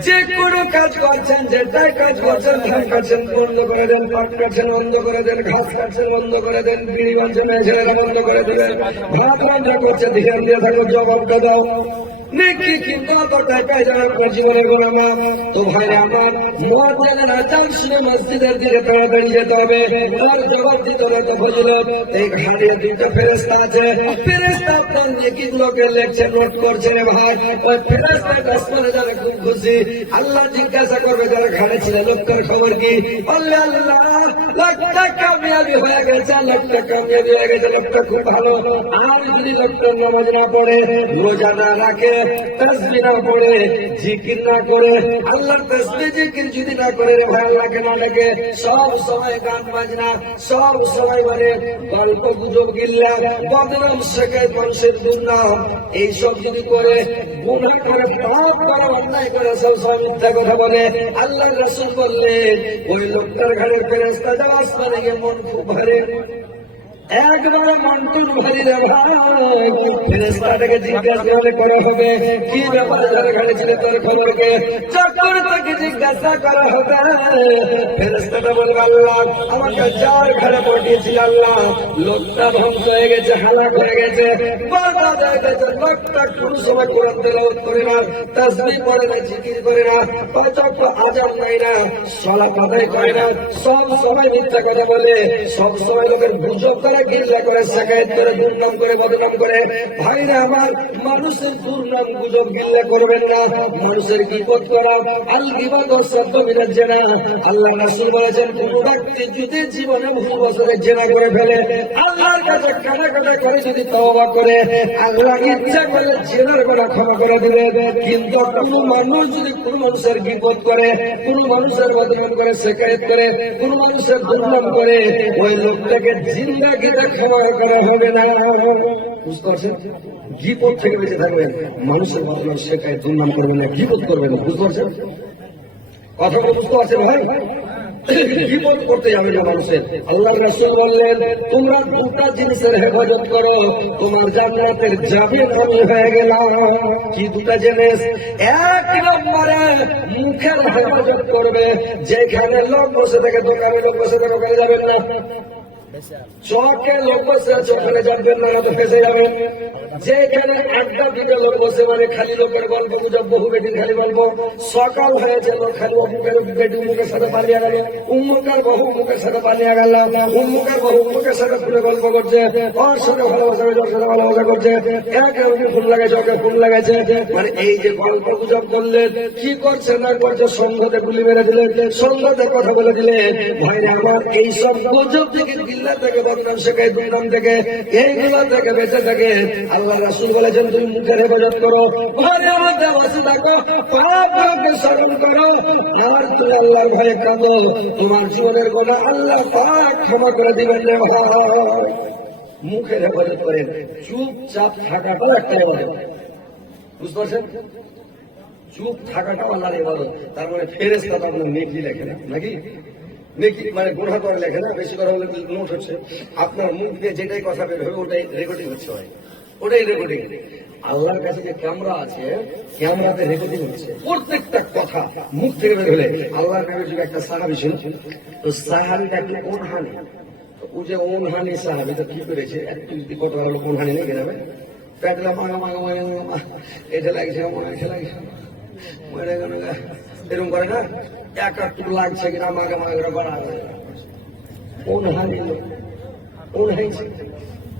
যে কোনো কাজ করছেন, যেটাই কাজ করছেন, ধান কাটছেন বন্ধ করে দেন, পাট কাটছেন বন্ধ করে দেন, ঘাস কাটছেন বন্ধ করে দেন, বিড়ি বাঁধছেন ছেলেরা বন্ধ করে দেবেন, ভাত রান্না করছে ধ্যান দিয়ে থাকো, জবাবটা দাও। নেকি কিন্তু অতটাই পাই যাবে আপনার জীবনের কোনো মাপ। তো ভাই আমার মুয়াজ্জিনের আযান শুনে মসজিদের দিকে তাড়াতাড়ি যেতে হবে, আর জবাব দিতে হবে। তো ফজিলত, এই ঘাটে 2টা ফেরেশতা আছে, ফেরেশতা আপনার নেকিগুলোকে লিখছে, নোট করছে। রে ভাই, ওই ফেরেশতাটা আসমানে যারা খুব খুশি, আল্লাহ জিজ্ঞাসা করবে যারা ঘাটে ছিল, লোকটার খবর কি? বললে আল্লাহ, লোকটা কামিয়াবি হয়ে গেছে, লোকটা কামিয়াবি হয়ে গেছে, লোকটা খুব ভালো। আর যদি লোকটা নামাজ না পড়ে, রোজা না রাখে, তাসবিহ না পড়ে, জিকির না করে, আল্লাহর তাসবিহ জিকির যদি না করে, রে ভাই আল্লাহকে না ডাকে, সব সময় গান বাজনা, সব সময় মানে গল্প গুজব, গিল্লা, বদনাম, শেখায়, মানুষের দুর্নাম, এইসব যদি করে, গুনাহ করে, পাপ করে, অন্যায় করে, সব সময় মিথ্যা কথা বলে, আল্লাহর রাসূল বললেন ওই লোকটার ঘাড়ে ফেরেশতা যাওয়া আসমানে গিয়ে মন খুব ভারে, একবারে মন্টুর ভারী রে ভাই। ফেরেশতাটাকে জিজ্ঞাসা করা হবে, কি ব্যাপারে যারা ঘাড়ে ছিল তোর খবরকে? যখন তাকে জিজ্ঞাসা করা হবে, ফেরেশতাটা বলবে, আল্লাহ আমাকে যার ঘাড়ে পাঠিয়েছিল, আল্লাহ লোকটা ধ্বংস হয়ে গেছে, হালাক হয়ে গেছে, বরবাদ হয়ে গেছে। লোকটা কোনো সময় কোরআন তেলাওয়াত করে না, তাসবিহ পড়ে না, জিকির করে না, 5 ওয়াক্ত আযান নাই না, সালাত আদায় করে না, সব সময় মিথ্যা কথা বলে, সব সময় লোকের গুজব করে, গিল্লা করে, শিকায়ত করে, দুর্নাম করে, বদনাম করে। ভাইরা আমার, মানুষের দুর্নাম গুজব গিল্লা করবেন না, মানুষের গীবত করা, আল গীবত ওয়াসাব মিনাজ জিনা। আল্লাহ রাসূল বলেছেন, কোন ব্যক্তি যদি জীবনে ভুল বছরে জিনা করে ফেলে, আল্লাহর কাছে কান্নাকাটা করে যদি তওবা করে, আল্লাহ ইচ্ছা করলে জিনার গুনাহ ক্ষমা করে দিবেন। কিন্তু কোন মানুষ যদি কোন মানুষের গীবত করে, কোন মানুষের বদনাম করে, শিকায়ত করে, কোন মানুষের দুর্নাম করে, ওই লোকটাকে জিন্দেগিতে ক্ষমা করা হবে না। বুঝতে পারছেন? গীবত থেকে বেঁচে থাকবেন, মানুষের বদনাম, শিকায়ত, দুর্নাম করবেন না, গীবত করবেন না। বুঝতে পারছেন কথাগুলো? বুঝতে পারছেন ভাই? গীবত করতে যাবে না মানুষের। আল্লাহর রাসূল বললেন, তোমরা 2টা জিনিসের হেফাজত করো, তোমার জান্নাতের জামিন আমি হয়ে গেলাম। কি 2টা জিনিস? 1 নম্বরে মুখের হেফাজত করবে, যেখানে লোক বসে থাকে, দোকানে লোক বসে থাকে, ওখানে যাবেন না। চকে লোক বসে আছে, ওখানে যাবেন না, তো ফেসে যাবেন। যেখানে আড্ডা দিতে লোক বসে, মানে খালি লোকের গল্প গুজব, বহু বেটির খালি গল্প, সকাল হয়েছে লোক খালি অমুকের বেটি মুখের সাথে পালিয়ে গেল, উম্মুকের বহু মুখের সাথে পালিয়ে গেল, উম্মুকের বহু মুখের সাথে ফোনে গল্প করছে, ওর সাথে ভালোবাসা করছে, ওর সাথে ভালোবাসা করছে, একে ওকে ফোন লাগাইছে, ওকে ফোন লাগাইছে। মানে এই যে গল্প গুজব করলেন, কি করছে না করছে, সন্ধ্যাতে গুলি মেরে দিলেন, সন্ধ্যাতে কথা বলে দিলেন। ভাই আমার, এইসব গুজব থেকে, গিল্লা থেকে, বদনাম, শিকায়ত, দুর্নাম থেকে, এইগুলা থেকে বেঁচে থাকে। আল্লাহ রাসূল বলেছেন, তুমি মুখের হেফাজত করো, ঘরের মধ্যে বসে থাকো, পাপকে স্মরণ করো, আর তুমি আল্লাহর ভয়ে কাঁদো, তোমার জীবনের গুনাহ আল্লাহ পাক ক্ষমা করে দিবেন। রে ভাই, মুখের হেফাজত করেন, চুপচাপ থাকাটাও একটা ইবাদত। বুঝতে পারছেন? চুপ থাকাটাও আল্লাহর ইবাদত। তার মানে ফেরেশতা তো আপনার নেকি লেখে না, নাকি? নেকি মানে গুনাহ করে লেখে না, বেশি করে হলে নোট হচ্ছে। আপনার মুখ দিয়ে যেটাই কথা বের হবে, ওটাই রেকর্ডিং হচ্ছে, হয় ওটাই রেকর্ডিং। আল্লাহর কাছে যে ক্যামেরা আছে, ক্যামেরাতে রেকর্ডিং হচ্ছে প্রত্যেকটা কথা মুখ থেকে বের হলে। আল্লাহর কাছে যদি একটা সাহাবী ছিল, তো সাহাবীটা কি ওনহানি, তো ও যে ওনহানি সাহাবী, তো কি করেছে, একটু যদি কত ভালো ওনহানি নেই গেলাবে, পেটলা মাগা মাগা মাগা, এটা লাগছে, এটা লাগছে, এরকম করে না, একটু লাগছে কিনা, মাগা মাগা বাড়া ওনহানি, ওনহানি।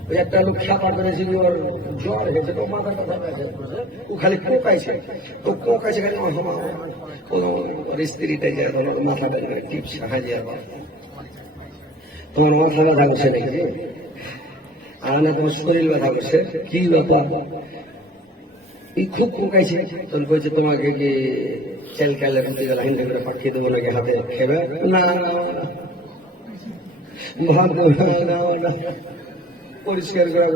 ওই একটা লোক খাপা করেছে, ওর জ্বর হয়েছে, তো মাথার কথা ও খালি কোকাইছে, তো কোকাইছে খালি ওর স্ত্রীটা যায় মাথাটা টিপসে হাজিয়ে তোমার মাথা ব্যথা করছে নাকি, আর না তোমার শরীর ব্যথা করছে, কি ব্যাপার? এই খুব কোকাইছে, তখন কইছে তোমাকে কি চাল কালে রুটি গেলা হিন্দে করে পাঠিয়ে দেবো নাকি হাতে খেবে? না ভাত না পরিষ্কার করে।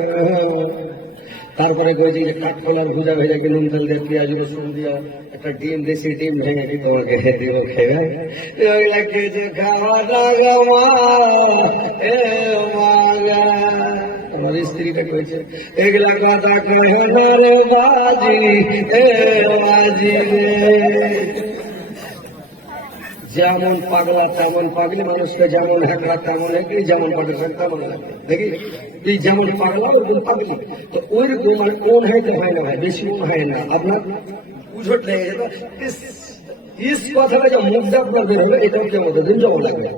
তারপরে কইছে যে কাঠকলার ভুজা ভেজা কি নুন তেল দিয়ে পেঁয়াজ রসুন দিয়ে একটা ডিম দেশি ডিম ভেঙে কি তোমাকে দিব খেবে? খেয়েছে খাওয়া দাওয়া মা এ মা। আমার স্ত্রীটা কইছে এগুলা কথা কয় রে বাজি এ বাজি রে। যেমন পাগলা তেমন পাগলি, মানুষকে যেমন হ্যাকড়া তেমন হ্যাকড়ি, যেমন পাগল তেমন লাগে। দেখি তুই যেমন পাগলা ওরকম পাগলি, তো ওইরকম মানে কোন হাইতে হয় না ভাই, বেশি কোন হয় না। আপনার উঝট লেগে যেত ইস কথাটা যে মুখ দাপ বের হলো, এটাও কেমন দিন জমা লাগবে।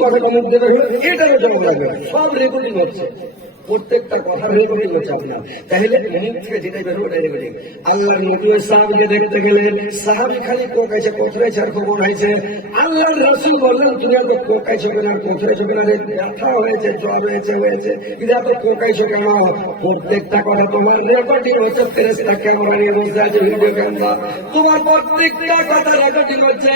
কথাটা মুখ দেবে হলো, এটারও জমা লাগবে। সব রেকর্ডিং হচ্ছে, প্রত্যেকটা কথা রেকর্ডিং হচ্ছে আপনার। তাহলে মুখ থেকে যেটাই বের হলো রেকর্ডিং। আল্লাহর নবী ওই সাহাবীকে দেখতে গেলেন, সাহাবী খালি কোকাইছে, কোথায়ছে আর খবর হয়েছে। আল্লাহর রাসূল বললেন তুমি এত কোকাইছো কেন, আর কোথায়ছো কেন? ব্যথা হয়েছে, জ্বর হয়েছে, কিন্তু এত কোকাইছো কেন? প্রত্যেকটা কথা তোমার রেকর্ডিং হচ্ছে, ফেরেশতা ক্যামেরা নিয়ে বসে আছে, ভিডিও ক্যামেরা, তোমার প্রত্যেকটা কথা রেকর্ডিং হচ্ছে।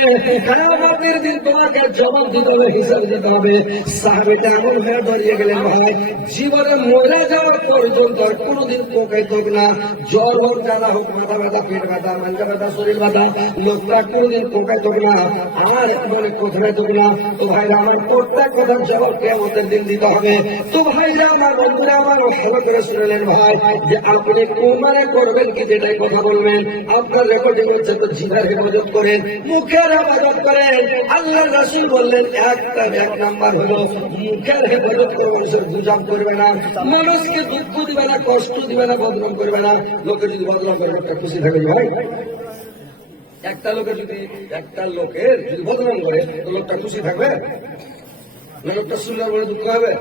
কিয়ামতের দিন তোমাকে জবাব দিতে হবে, হিসাব দিতে হবে। সাহাবীটা এমন হয়ে দাঁড়িয়ে গেলেন ভাই, জীবনে মরে যাওয়ার পর্যন্ত কোনদিন কোকাই থাক না, জ্বর হোক, জ্বালা হোক, মাথা ব্যথা, পেট ব্যথা, মাথা ব্যথা, শরীর ব্যথা, লোকটা কোনদিন কোকাই থাক না, আমার মনে কোথায় থাক না। তো ভাইরা আমার প্রত্যেক কথার জবাব কিয়ামতের দিন দিতে হবে। তো ভাইরা আমার, বন্ধুরা আমার, ভালো করে শুনলেন ভাই যে আপনি কোরবানি করবেন কি যেটাই কথা বলবেন, আপনার রেকর্ডিং হচ্ছে। তো জিভার হেফাজত করেন, মুখের হেফাজত করেন। আল্লাহর রাসূল বললেন এক নাম্বার হলো মুখের হেফাজত করে, মানুষের গুজব করবে না, মানুষকে দুঃখ দিবে না, কষ্ট দিবে না, বদনাম করবে না। লোকে যদি বদনাম করে একটা খুশি থাকে ভাই, একটা লোকের যদি বদনাম করে তো লোকটা খুশি থাকবে না? লোকটা শুনলে বলে দুঃখ হবে।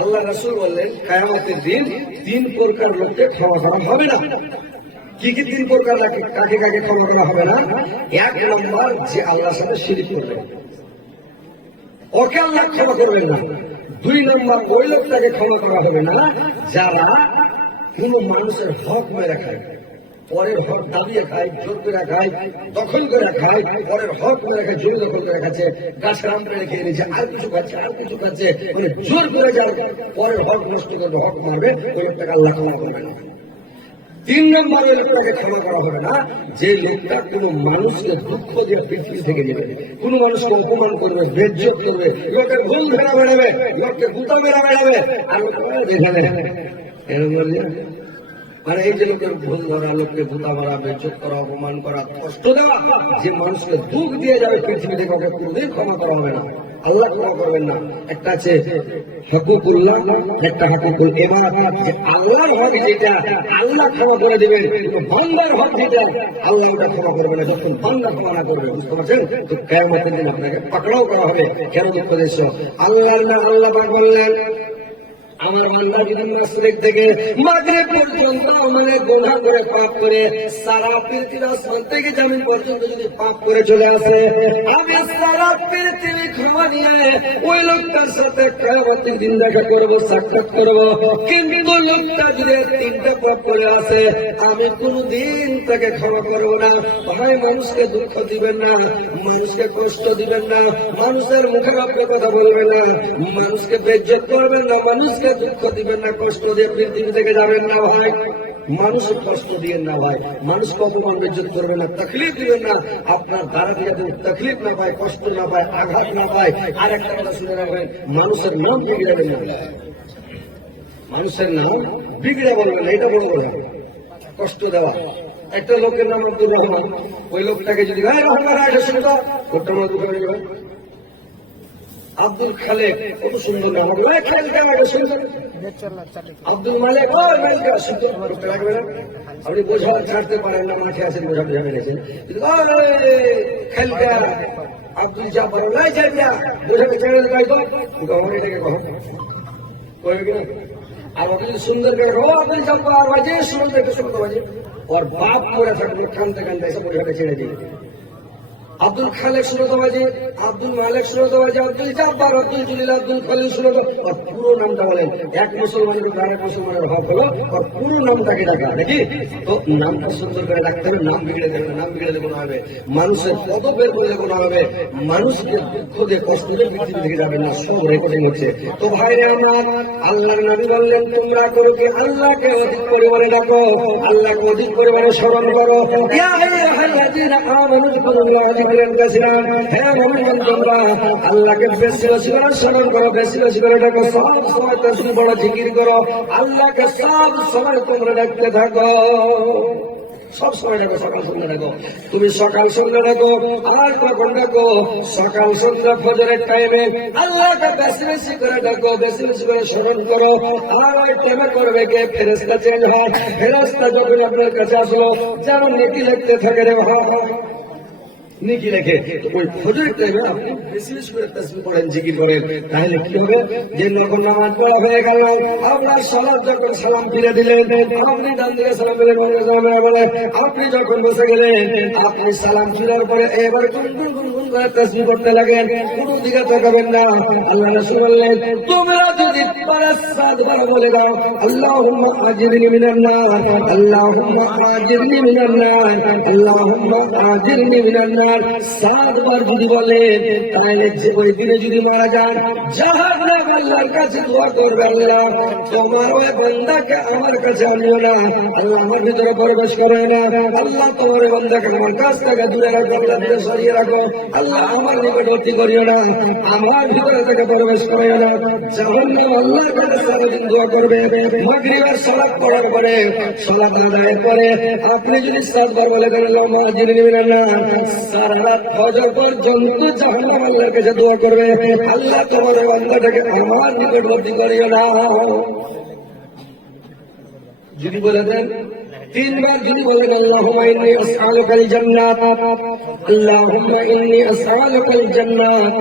আল্লাহ রাসূল বললেন কিয়ামতের দিন 3 প্রকার লোককে ক্ষমা করা হবে না। কি কি 3 প্রকার? কাকে কাকে ক্ষমা করা হবে না? 1 নম্বর, যে আল্লাহর সাথে শিরক করবে, ওকে আল্লাহ ক্ষমা করবেন না। 2 নম্বর, ওই লোকটাকে ক্ষমা করা হবে না যারা কোন মানুষের হক মেরে খায়, পরের হক দাবিয়ে খায়, জোর করে খায়, দখল করে খায়, পরের হক মেরে খায়, জোর দখল করে খাচ্ছে, গাছ রাম পেড়ে খেয়ে নিচ্ছে, আর কিছু খাচ্ছে, মানে জোর করে যার পরের হক নষ্ট করবে, হক মারবে, ওই লোকটাকে আল্লাহ ক্ষমা করবে না। 3 নম্বর, ওই লোকটাকে ক্ষমা করা হবে না যে লোকটা কোনো মানুষকে দুঃখ দিয়ে পৃথিবী থেকে নেবে, কোন মানুষকে অপমান করবে, বেজ্জত করবে, লোকের ভুল ধরা বেড়াবে, লোককে গুতা মেরা বেড়াবে, আর মানে এই যে লোকের ভুল ধরা, লোককে গুতা মারা, বেজ্জত করা, অপমান করা, কষ্ট দেওয়া, যে মানুষকে দুঃখ দিয়ে যাবে পৃথিবী থেকে, ওকে কোনদিন ক্ষমা করা হবে না, আল্লাহ ক্ষমা করবেন না। একটা আছে হকুকুল্লাহ, একটা হকুকুল ইবাদ, যে আল্লাহর হক যেটা আল্লাহ ক্ষমা করে দিবেন, বান্দার হক যেটা আল্লাহ ওটা ক্ষমা করবে না, যখন বান্দা ক্ষমা না করবে। বুঝতে পারছেন? তো কিয়ামতের দিন আপনাকে পাকড়াও করা হবে। কেন দুঃখ দিচ্ছ? আল্লাহর না আল্লাহ পাক বললেন আমার বান্দা যদি মাশরিক থেকে মাগরিব পর্যন্ত মানে গুনাহ করে, পাপ করে, সারা পৃথিবী আসমান থেকে জমিন পর্যন্ত যদি পাপ করে চলে আসে, আমি সারা পৃথিবী ক্ষমা নিয়ে ওই লোকটার সাথে কিয়ামতের দিন দেখা করব, সাক্ষাৎ করব। কিন্তু লোকটা যদি 3টা পাপ করে আসে, আমি কোনদিন তাকে ক্ষমা করব না। ভাই, মানুষকে দুঃখ দিবেন না, মানুষকে কষ্ট দিবেন না, মানুষের মুখের আপনি কথা বলবেন না, মানুষকে বেজ্জত করবেন না, মানুষকে দুঃখ দিবেন না, কষ্ট দিয়ে পৃথিবী থেকে যাবেন না ভাই। মানুষ কষ্ট দিবেন না ভাই, মানুষকে অপমান বেজ্জত করবেন না, তকলিফ দিবেন না। আপনার দ্বারা দিয়ে তকলিফ না পায়, কষ্ট না পায়, আঘাত না পায়। আর একটা কথা শুনে রাখবেন, মানুষের নাম বিগড়াবেন না, মানুষের নাম বিগড়ে বলবেন না, এটা বড় কথা। কষ্ট দেওয়া, একটা লোকের নাম আব্দুর রহমান, ওই লোকটাকে যদি ভাই রহমান আসে শুনতো, ওটা আমার দুঃখ হয়ে যাবে। আব্দুল খালেক, কত সুন্দর নাম, আব্দুল মালিক, আপনি বোঝা ছাড়তে পারেন না, মাঠে আসেন বোঝা বোঝা মেরেছেন। আব্দুল জাফর বোঝাকে ছেড়ে দেয়, তো আমার এটাকে কখন কয়ে কিনা আর ওকে যদি সুন্দর করে ও আপনি যাবো আর বাজে সুন্দর একটু শুনতে বাজে ওর বাপ মরে থাকবে কানতে কানতে এসে পরীক্ষাটা ছেড়ে দিয়ে আব্দুল খালেক সুরতবাজি, আব্দুল মালেক সুরতবাজি, আব্দুল জাব্বার, আব্দুল জলিল, আব্দুল খলিল সুরত, আর পুরো নামটা বলেন। এক মুসলমানের উপর আরেক মুসলমানের হক হলো আর পুরো নামটাকে ডাকা নাকি? তো নামটা সুন্দর করে ডাকতে হবে, নাম বিগড়ে দেবে না, নাম বিগড়ে দেবো না হবে, মানুষের পদ বের করে দেবো না হবে, মানুষকে দুঃখ দিয়ে কষ্ট দিয়ে পৃথিবী থেকে যাবেন না, সব রেকর্ডিং হচ্ছে। তো ভাইরে আমার আল্লাহর নবী বললেন তোমরা করো কি আল্লাহকে অধিক পরিমাণে ডাকো, আল্লাহকে অধিক পরিমাণে স্মরণ করো। ইয়া আইয়ুহাল্লাযীনা আমানু যিকুরুল্লাহ যিকরান কাসীরা, হে মুমিন তোমরা আল্লাহকে বেশি বেশি করে স্মরণ করো, বেশি বেশি করে ডাকো, সব সময় তাসবিহ পড়ো, জিকির করো, আল্লাহকে সব সময় তোমরা ডাকতে থাকো, সব সময় ডাকো, সকাল সন্ধ্যা ডাকো। তুমি সকাল সন্ধ্যা ডাকো আর কখন ডাকো? সকাল সন্ধ্যা ফজরের টাইমে আল্লাহকে বেশি বেশি করে ডাকো, বেশি বেশি করে স্মরণ করো। আর ওই টাইমে করবে কে? ফেরেশতা চেঞ্জ হয়। ফেরেশতা যখন আপনার কাছে আসলো যেমন নেকি লিখতে থাকে রে বাবা, নেকি লেখে। ওই ফজরের টাইমে আপনি বেশি বেশি করে তাসবিহ পড়েন, জিকির করেন, তাহলে কি হবে? যে যখন নামাজ পড়া হয়ে গেল, আপনার সালাত যখন সালাম ফিরে দিলেন, আপনি ডান দিকে সালাম দিলেন, আপনি যখন বসে গেলেন, আপনি সালাম ফিরার পরে এবার গুনগুন গুনগুন করে তাসবিহ করতে লাগেন, কোনো দিকে তাকাবেন না। আল্লাহ রাসূল বললেন তোমরা যদি 5 বার বলে দাও আল্লাহুম্মা আজিরনি মিনান নার, আল্লাহুম্মা আজিরনি মিনান নার, আল্লাহুম্মা আজিরনি মিনান নার, 7 বার যদি বলেন, তাহলে যে ওই দিনে যদি মারা যান জাহান্নাম আল্লাহর কাছে দোয়া করবে, আল্লাহ তোমার ওই বান্দাকে আমার কাছে আনিও না, আল্লাহ আমার ভিতরে প্রবেশ করে না, আল্লাহ তোমার ওই বান্দাকে আমার কাছ থেকে দূরে রাখো, আল্লাহ দূরে সরিয়ে রাখো, আল্লাহ আমার নিকটবর্তী করিও না, আমার ভিতরে থেকে প্রবেশ করিও না। জাহান্নাম আল্লাহর কাছে সারাদিন দোয়া করবে। মাগরিবের সালাত পড়ার পরে, সালাত আদায়ের পরে আপনি যদি 7 বার বলে দেন আল্লাহুম্মা আজিরনি মিনান নার, সারা রাত ফজর পর্যন্ত জাহান্নাম আল্লাহর কাছে দোয়া করবে, আল্লাহ তোমার বান্দাটাকে আমার নিকটবর্তী করিও না। যদি বলে দেন 3 বার, যদি বলেন আল্লাহুম্মা ইন্নী আসআলুকাল জান্নাত, আল্লাহুম্মা ইন্নী আসআলুকাল জান্নাত,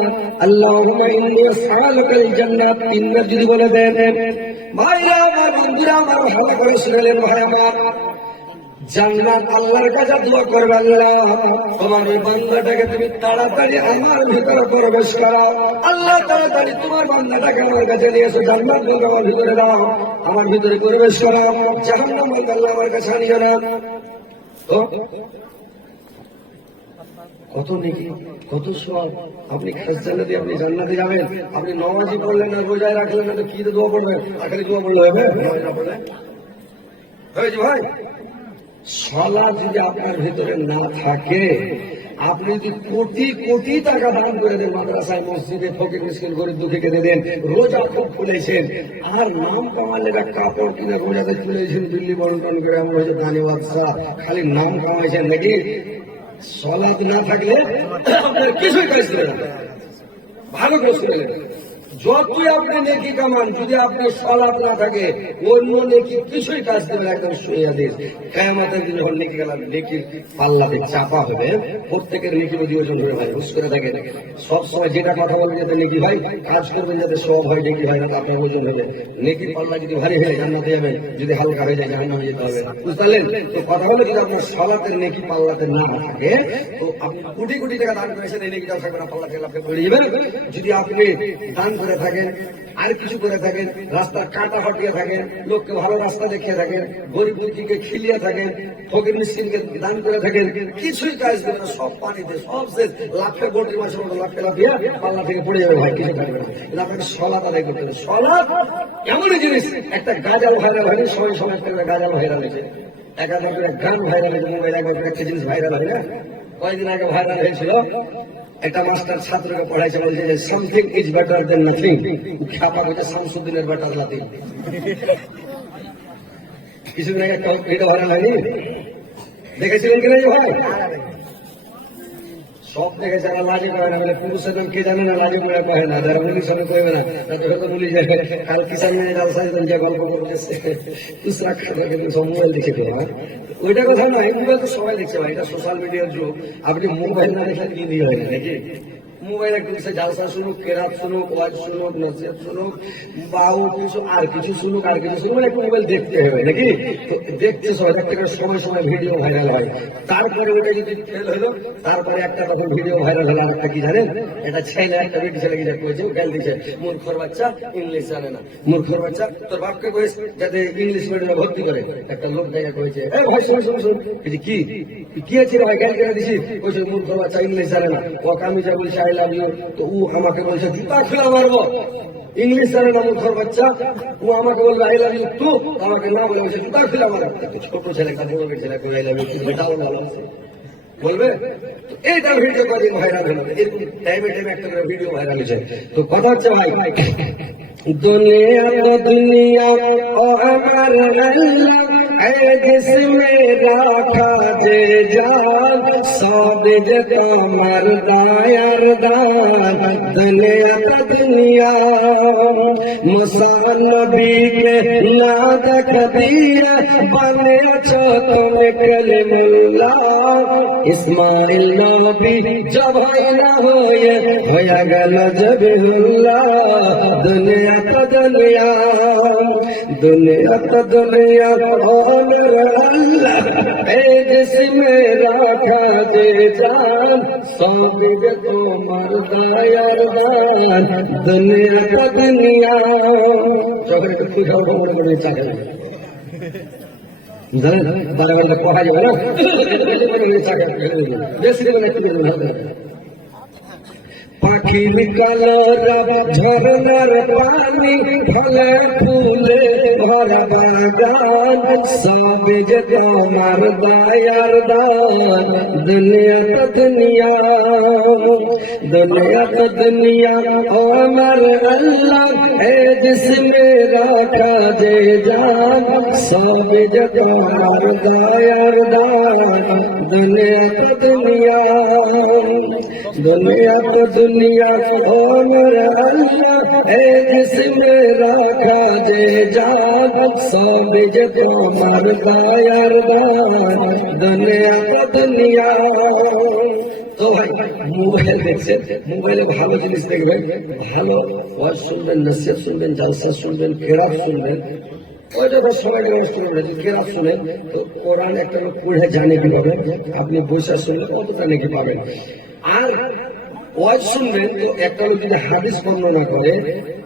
আল্লাহুম্মা ইন্নী আসআলুকাল জান্নাত, 3 বার যদি বলে দেন, ভাইরা আমার, বন্ধুরা আমার, ভালো করে শুনলেন ভাই আমার, জান্নাত আল্লাহর কাছে দোয়া করবে, আল্লাহ তোমার এই বান্দাটাকে তুমি তাড়াতাড়ি আমার ভিতরে প্রবেশ করাও, আল্লাহ তাড়াতাড়ি তোমার বান্দাটাকে আমার কাছে নিয়ে এসো, জান্নাত বলতে আমার ভিতরে দাও, আমার ভিতরে প্রবেশ করাও, জাহান্নাম বলতে আল্লাহ আমার কাছে আনিও না। তো কত নেকি, কত সওয়াব। আপনি খাস জান্নাতে, আপনি জান্নাতে যাবেন, আপনি নামাজই পড়লেন না, রোজায় রাখলেন না, তো কি দোয়া পড়বেন? আখেরি দোয়া পড়লে হবে? হয়েছে ভাই। সালাত যদি আপনার ভিতরে না থাকে, আপনি যদি কোটি কোটি টাকা দান করে দেন, মাদ্রাসায়, মসজিদে, ফকির মিসকিন, গরিব দুঃখীকে দিয়ে দেন, রোজা খুব খুলেছেন, আর নাম কামালে কাপড় কিনে রোজাতে খুলেছেন, দিল্লি বন্টন করে এমন হয়েছে দানি বাদশা, খালি নাম কামাইছেন নাকি? সালাত না থাকলে আপনার কিছুই কাজ করে না। ভালো করে শুনলেন, যতই আপনি নেকি কামান, যদি আপনি সালাত না থাকে অন্য নেকি কিছুই কাজ দেবে, একদম সহিহ হাদিস। কিয়ামতের দিন যখন নেকি কালাম, নেকির পাল্লাতে চাপা হবে, প্রত্যেকের নেকি যদি ওজন ধরে ভাই হুশ করে থাকে, সবসময় যেটা কথা বলবেন যাতে নেকি ভাই, কাজ করবেন যাতে সব হয়, নেকি হয় না আপনার ওজন হবে। নেকির পাল্লা যদি ভারী হয় জান্নাতে যাবেন, যদি হালকা হয়ে যায় জাহান্নামে যেতে হবে, বুঝতে পারলেন? তো কথা হলো যদি আপনার সালাতের নেকি পাল্লাতে না থাকে, তো আপনি কোটি কোটি টাকা দান করেছেন, এই নেকিটাও থাকবে না, পাল্লা থেকে আপনি পড়ে যাবেন। যদি আপনি দান করে থাকেন, আর কিছু করে থাকেন, রাস্তার কাঁটা হটিয়ে থাকেন, লোককে ভালো রাস্তা দেখিয়ে থাকেন, গরিব দুঃখীকে খিলিয়ে থাকেন, ফকির মিসকিনকে দান করে থাকেন, কিছুই কাজ দেবে না, সব পানিতে, সব শেষ। লাফে গোটির মাসের মতো লাফে লাফিয়ে পাল্লা থেকে পড়ে যাবে ভাই, কিছু থাকবে না। আপনাকে সালাত আদায় করতে হবে। সালাত এমনই জিনিস, একটা গাজাল ভাইরাল হয়নি, সবাই সমাজ থেকে গাজাল ভাইরাল হয়েছে, একাধার করে গান ভাইরাল হয়েছে, মোবাইল একবার একটা জিনিস ভাইরাল হয় না, কয়েকদিন আগে ভাইরাল হয়েছিল। একটা মাস্টার ছাত্রকে পড়াইছে, বলছে যে something is better than nothing, খ্যাপা হচ্ছে শামসুদ্দিনের বেটার লাথি। কিছুদিন আগে একটা ভিডিও ভাইরাল হয়নি, দেখেছিলেন কিনা ভাই? সব দেখেছে, আমার লাজে পায় না, বলে পুরুষের নাম কে জানে না, লাজে করে পায় না, যারা পুলিশ সঙ্গে কইবে না, তাতে হয়তো পুলিশ কাল কিষান যে গল্প করতেছে খুচরা খাতা, কিন্তু সব মোবাইল দেখে দেওয়া, ওইটা কথা নয়, মোবাইল তো সবাই দেখছে ভাই, এটা সোশ্যাল মিডিয়ার যুগ, আপনি মোবাইল না দেখলে কি নিয়ে হয় না নাকি? মোবাইলে কিছু জালসা শুনুক, কেরাত শুনুক, ওয়াজ শুনুক, নসিহত শুনুক, বাউ কিছু আর কিছু শুনুক, আর কিছু শুনুক, একটু মোবাইল দেখতে হবে নাকি? তো দেখতে সবাই একটা করে সময় সময় ভিডিও ভাইরাল হয়। তারপরে ওটা যদি ফেল হলো, তারপরে একটা তখন ভিডিও ভাইরাল হলো আর একটা কি জানেন? একটা ছেলে একটা বেটি ছেলে কি করেছে, গাল দিচ্ছে, মূর্খর বাচ্চা ইংলিশ জানে না, মূর্খর বাচ্চা তোর বাপকে কয়েছে যাতে ইংলিশ মিডিয়ামে ভর্তি করে। একটা লোক জায়গা কয়েছে, এই ভাই শুনুন শুনুন শুনুন, কি আছে রে ভাই, গাল কেটে দিছি, কইছে মূর্খর বাচ্চা ইংলিশ জানে না। ওকে আমি যা বলছি আই লাভ ইউ, তো ও আমাকে বলছে জুতা খুলে মারবো, ইংলিশ জানে না মূর্খর বাচ্চা। ও আমাকে বলবে আই লাভ ইউ টু, আমাকে না বলে বলছে জুতা খুলে মারবো। ছোট ছেলে কাছে বলবে ছেলে কই আই লাভ ইউ, এটাও ভালো বলবে। এইটা ভিডিও করে ভাইরাল হলো, এরকম টাইমে টাইমে একটা করে ভিডিও ভাইরাল হয়েছে। তো কথা হচ্ছে ভাই, দুনিয়া তো দুনিয়া ও আমার আল্লাহ, जिसमें राखा जे जान सब जे तुम्हार दायर दान। दुनिया का दुनिया मुसान नबी के ना देख दिया, बने अच्छो तुम कलमुल्ला। इस्माइल नबी जब ना होया गल जबीहुल्ला। दुनिया का दुनिया, दुनिया का दुनिया अल्लाह जिसमें राखा जे जान सब तुम्हार दायर दान। दुनिया का दुनिया চোখে খুশাও মনে মনে চাকে জানেন, বারে বারে পড়া যাবে না, চাকে বেশি দেবেন একটু পাখির কালরাব ঝরনার পানি ফলে ফুলে ভরা বাগান সব যে তোমার দায়ার দান। দুনিয়া তো দুনিয়া, দুনিয়া তো দুনিয়া আমার আল্লাহ जिसमें রাখা যে জান সব যে তোমার দায়ার দান। দুনিয়া তো দুনিয়া, दुनिया तो दुनिया ओ मेरा अल्लाह जिसमें रखा जे जान सब जे तुम्हार दायर दान। दुनिया तो दुनिया। তো ভাই মোবাইল দেখছেন, মোবাইলে ভালো জিনিস দেখবেন, ভালো ওয়াজ শুনবেন, নসিহত শুনবেন, জালসা শুনবেন, কেরাত শুনবেন। ওইটা তো সবাই নষ্ট করবে, যদি কেরাত শুনেন তো কোরআন একটা লোক পড়ে জানে কিভাবে, আপনি বৈশা শুনলে কতটা নাকি পাবেন। আর ওয়াজ শুনবেন তো একটা লোক যদি হাদিস বর্ণনা করে,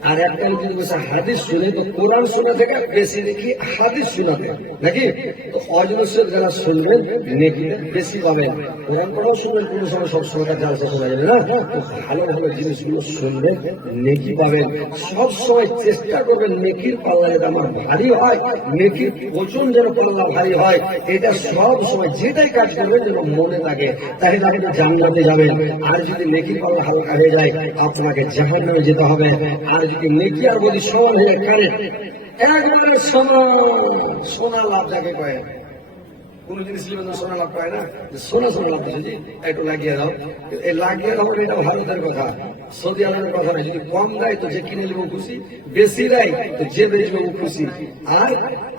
আর একটা লোক যদি বসে হাদিস শুনে, তো কোরআন শোনা থেকে বেশি দেখি হাদিস শোনাতে নাকি। তো ওয়াজ নসিহত যারা শুনবেন নেকি বেশি পাবেন। কোরআন পড়াও শুনবেন, কোনো সময় সব সময় জালসা শোনা যাবে না। তো ভালো ভালো জিনিসগুলো শুনবেন, নেকি পাবেন। সব সময় চেষ্টা করবেন নেকির পাল্লা যেন আমার ভারী হয়, নেকির ওজন যেন পাল্লা ভারী হয়। এটা সব সময় যেটাই কাজ করবেন যেন মনে থাকে, তাহলে আপনি জান্নাতে যাবেন। আর যদি নেকির পাল্লা হালকা হয়ে যায় আপনাকে জাহান্নামে যেতে হবে। আর যদি নেকি আর যদি সমান হয়ে যায়, কারেন্ট একবারে সমান, সোনা লাভ যাকে কয়, কোন জিনিস সোনা লাভ পায় না, সোনা সোনা লাভ দিচ্ছে, একটু লাগিয়ে দাও। এই লাগিয়ে দাও এটা ভারতের কথা, সৌদি আরবের কথা নয়। যদি কম দেয় তো যে কিনে নেবো খুশি, বেশি দেয় তো যে বেচবো খুশি। আর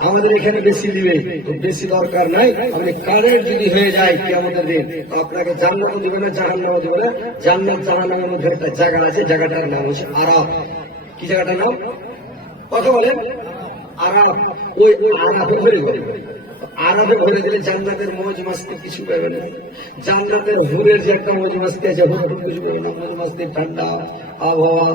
আমাদের এখানে বেশি দিবে তো বেশি দরকার নাই। আপনি কারেন্ট যদি হয়ে যায় কি আমাদের দিন, আপনাকে জান্নাত দিবে না, জাহান্নামও দিবে না। জান্নাত জাহান্নামের মধ্যে একটা জায়গা আছে, জায়গাটার নাম হচ্ছে আরাফ। কি জায়গাটার নাম কথা বলেন? আরাফ। ওই আরাফে ভরে গেল, আরাফে ভরে দিলে জান্নাতের মৌজ মাস্তি কিছু পাবে না। জান্নাতের হুরের যে একটা মৌজ মাস্তি আছে, হুর কিছু পাবে না। মৌজ মাস্তি ঠান্ডা আবহাওয়া,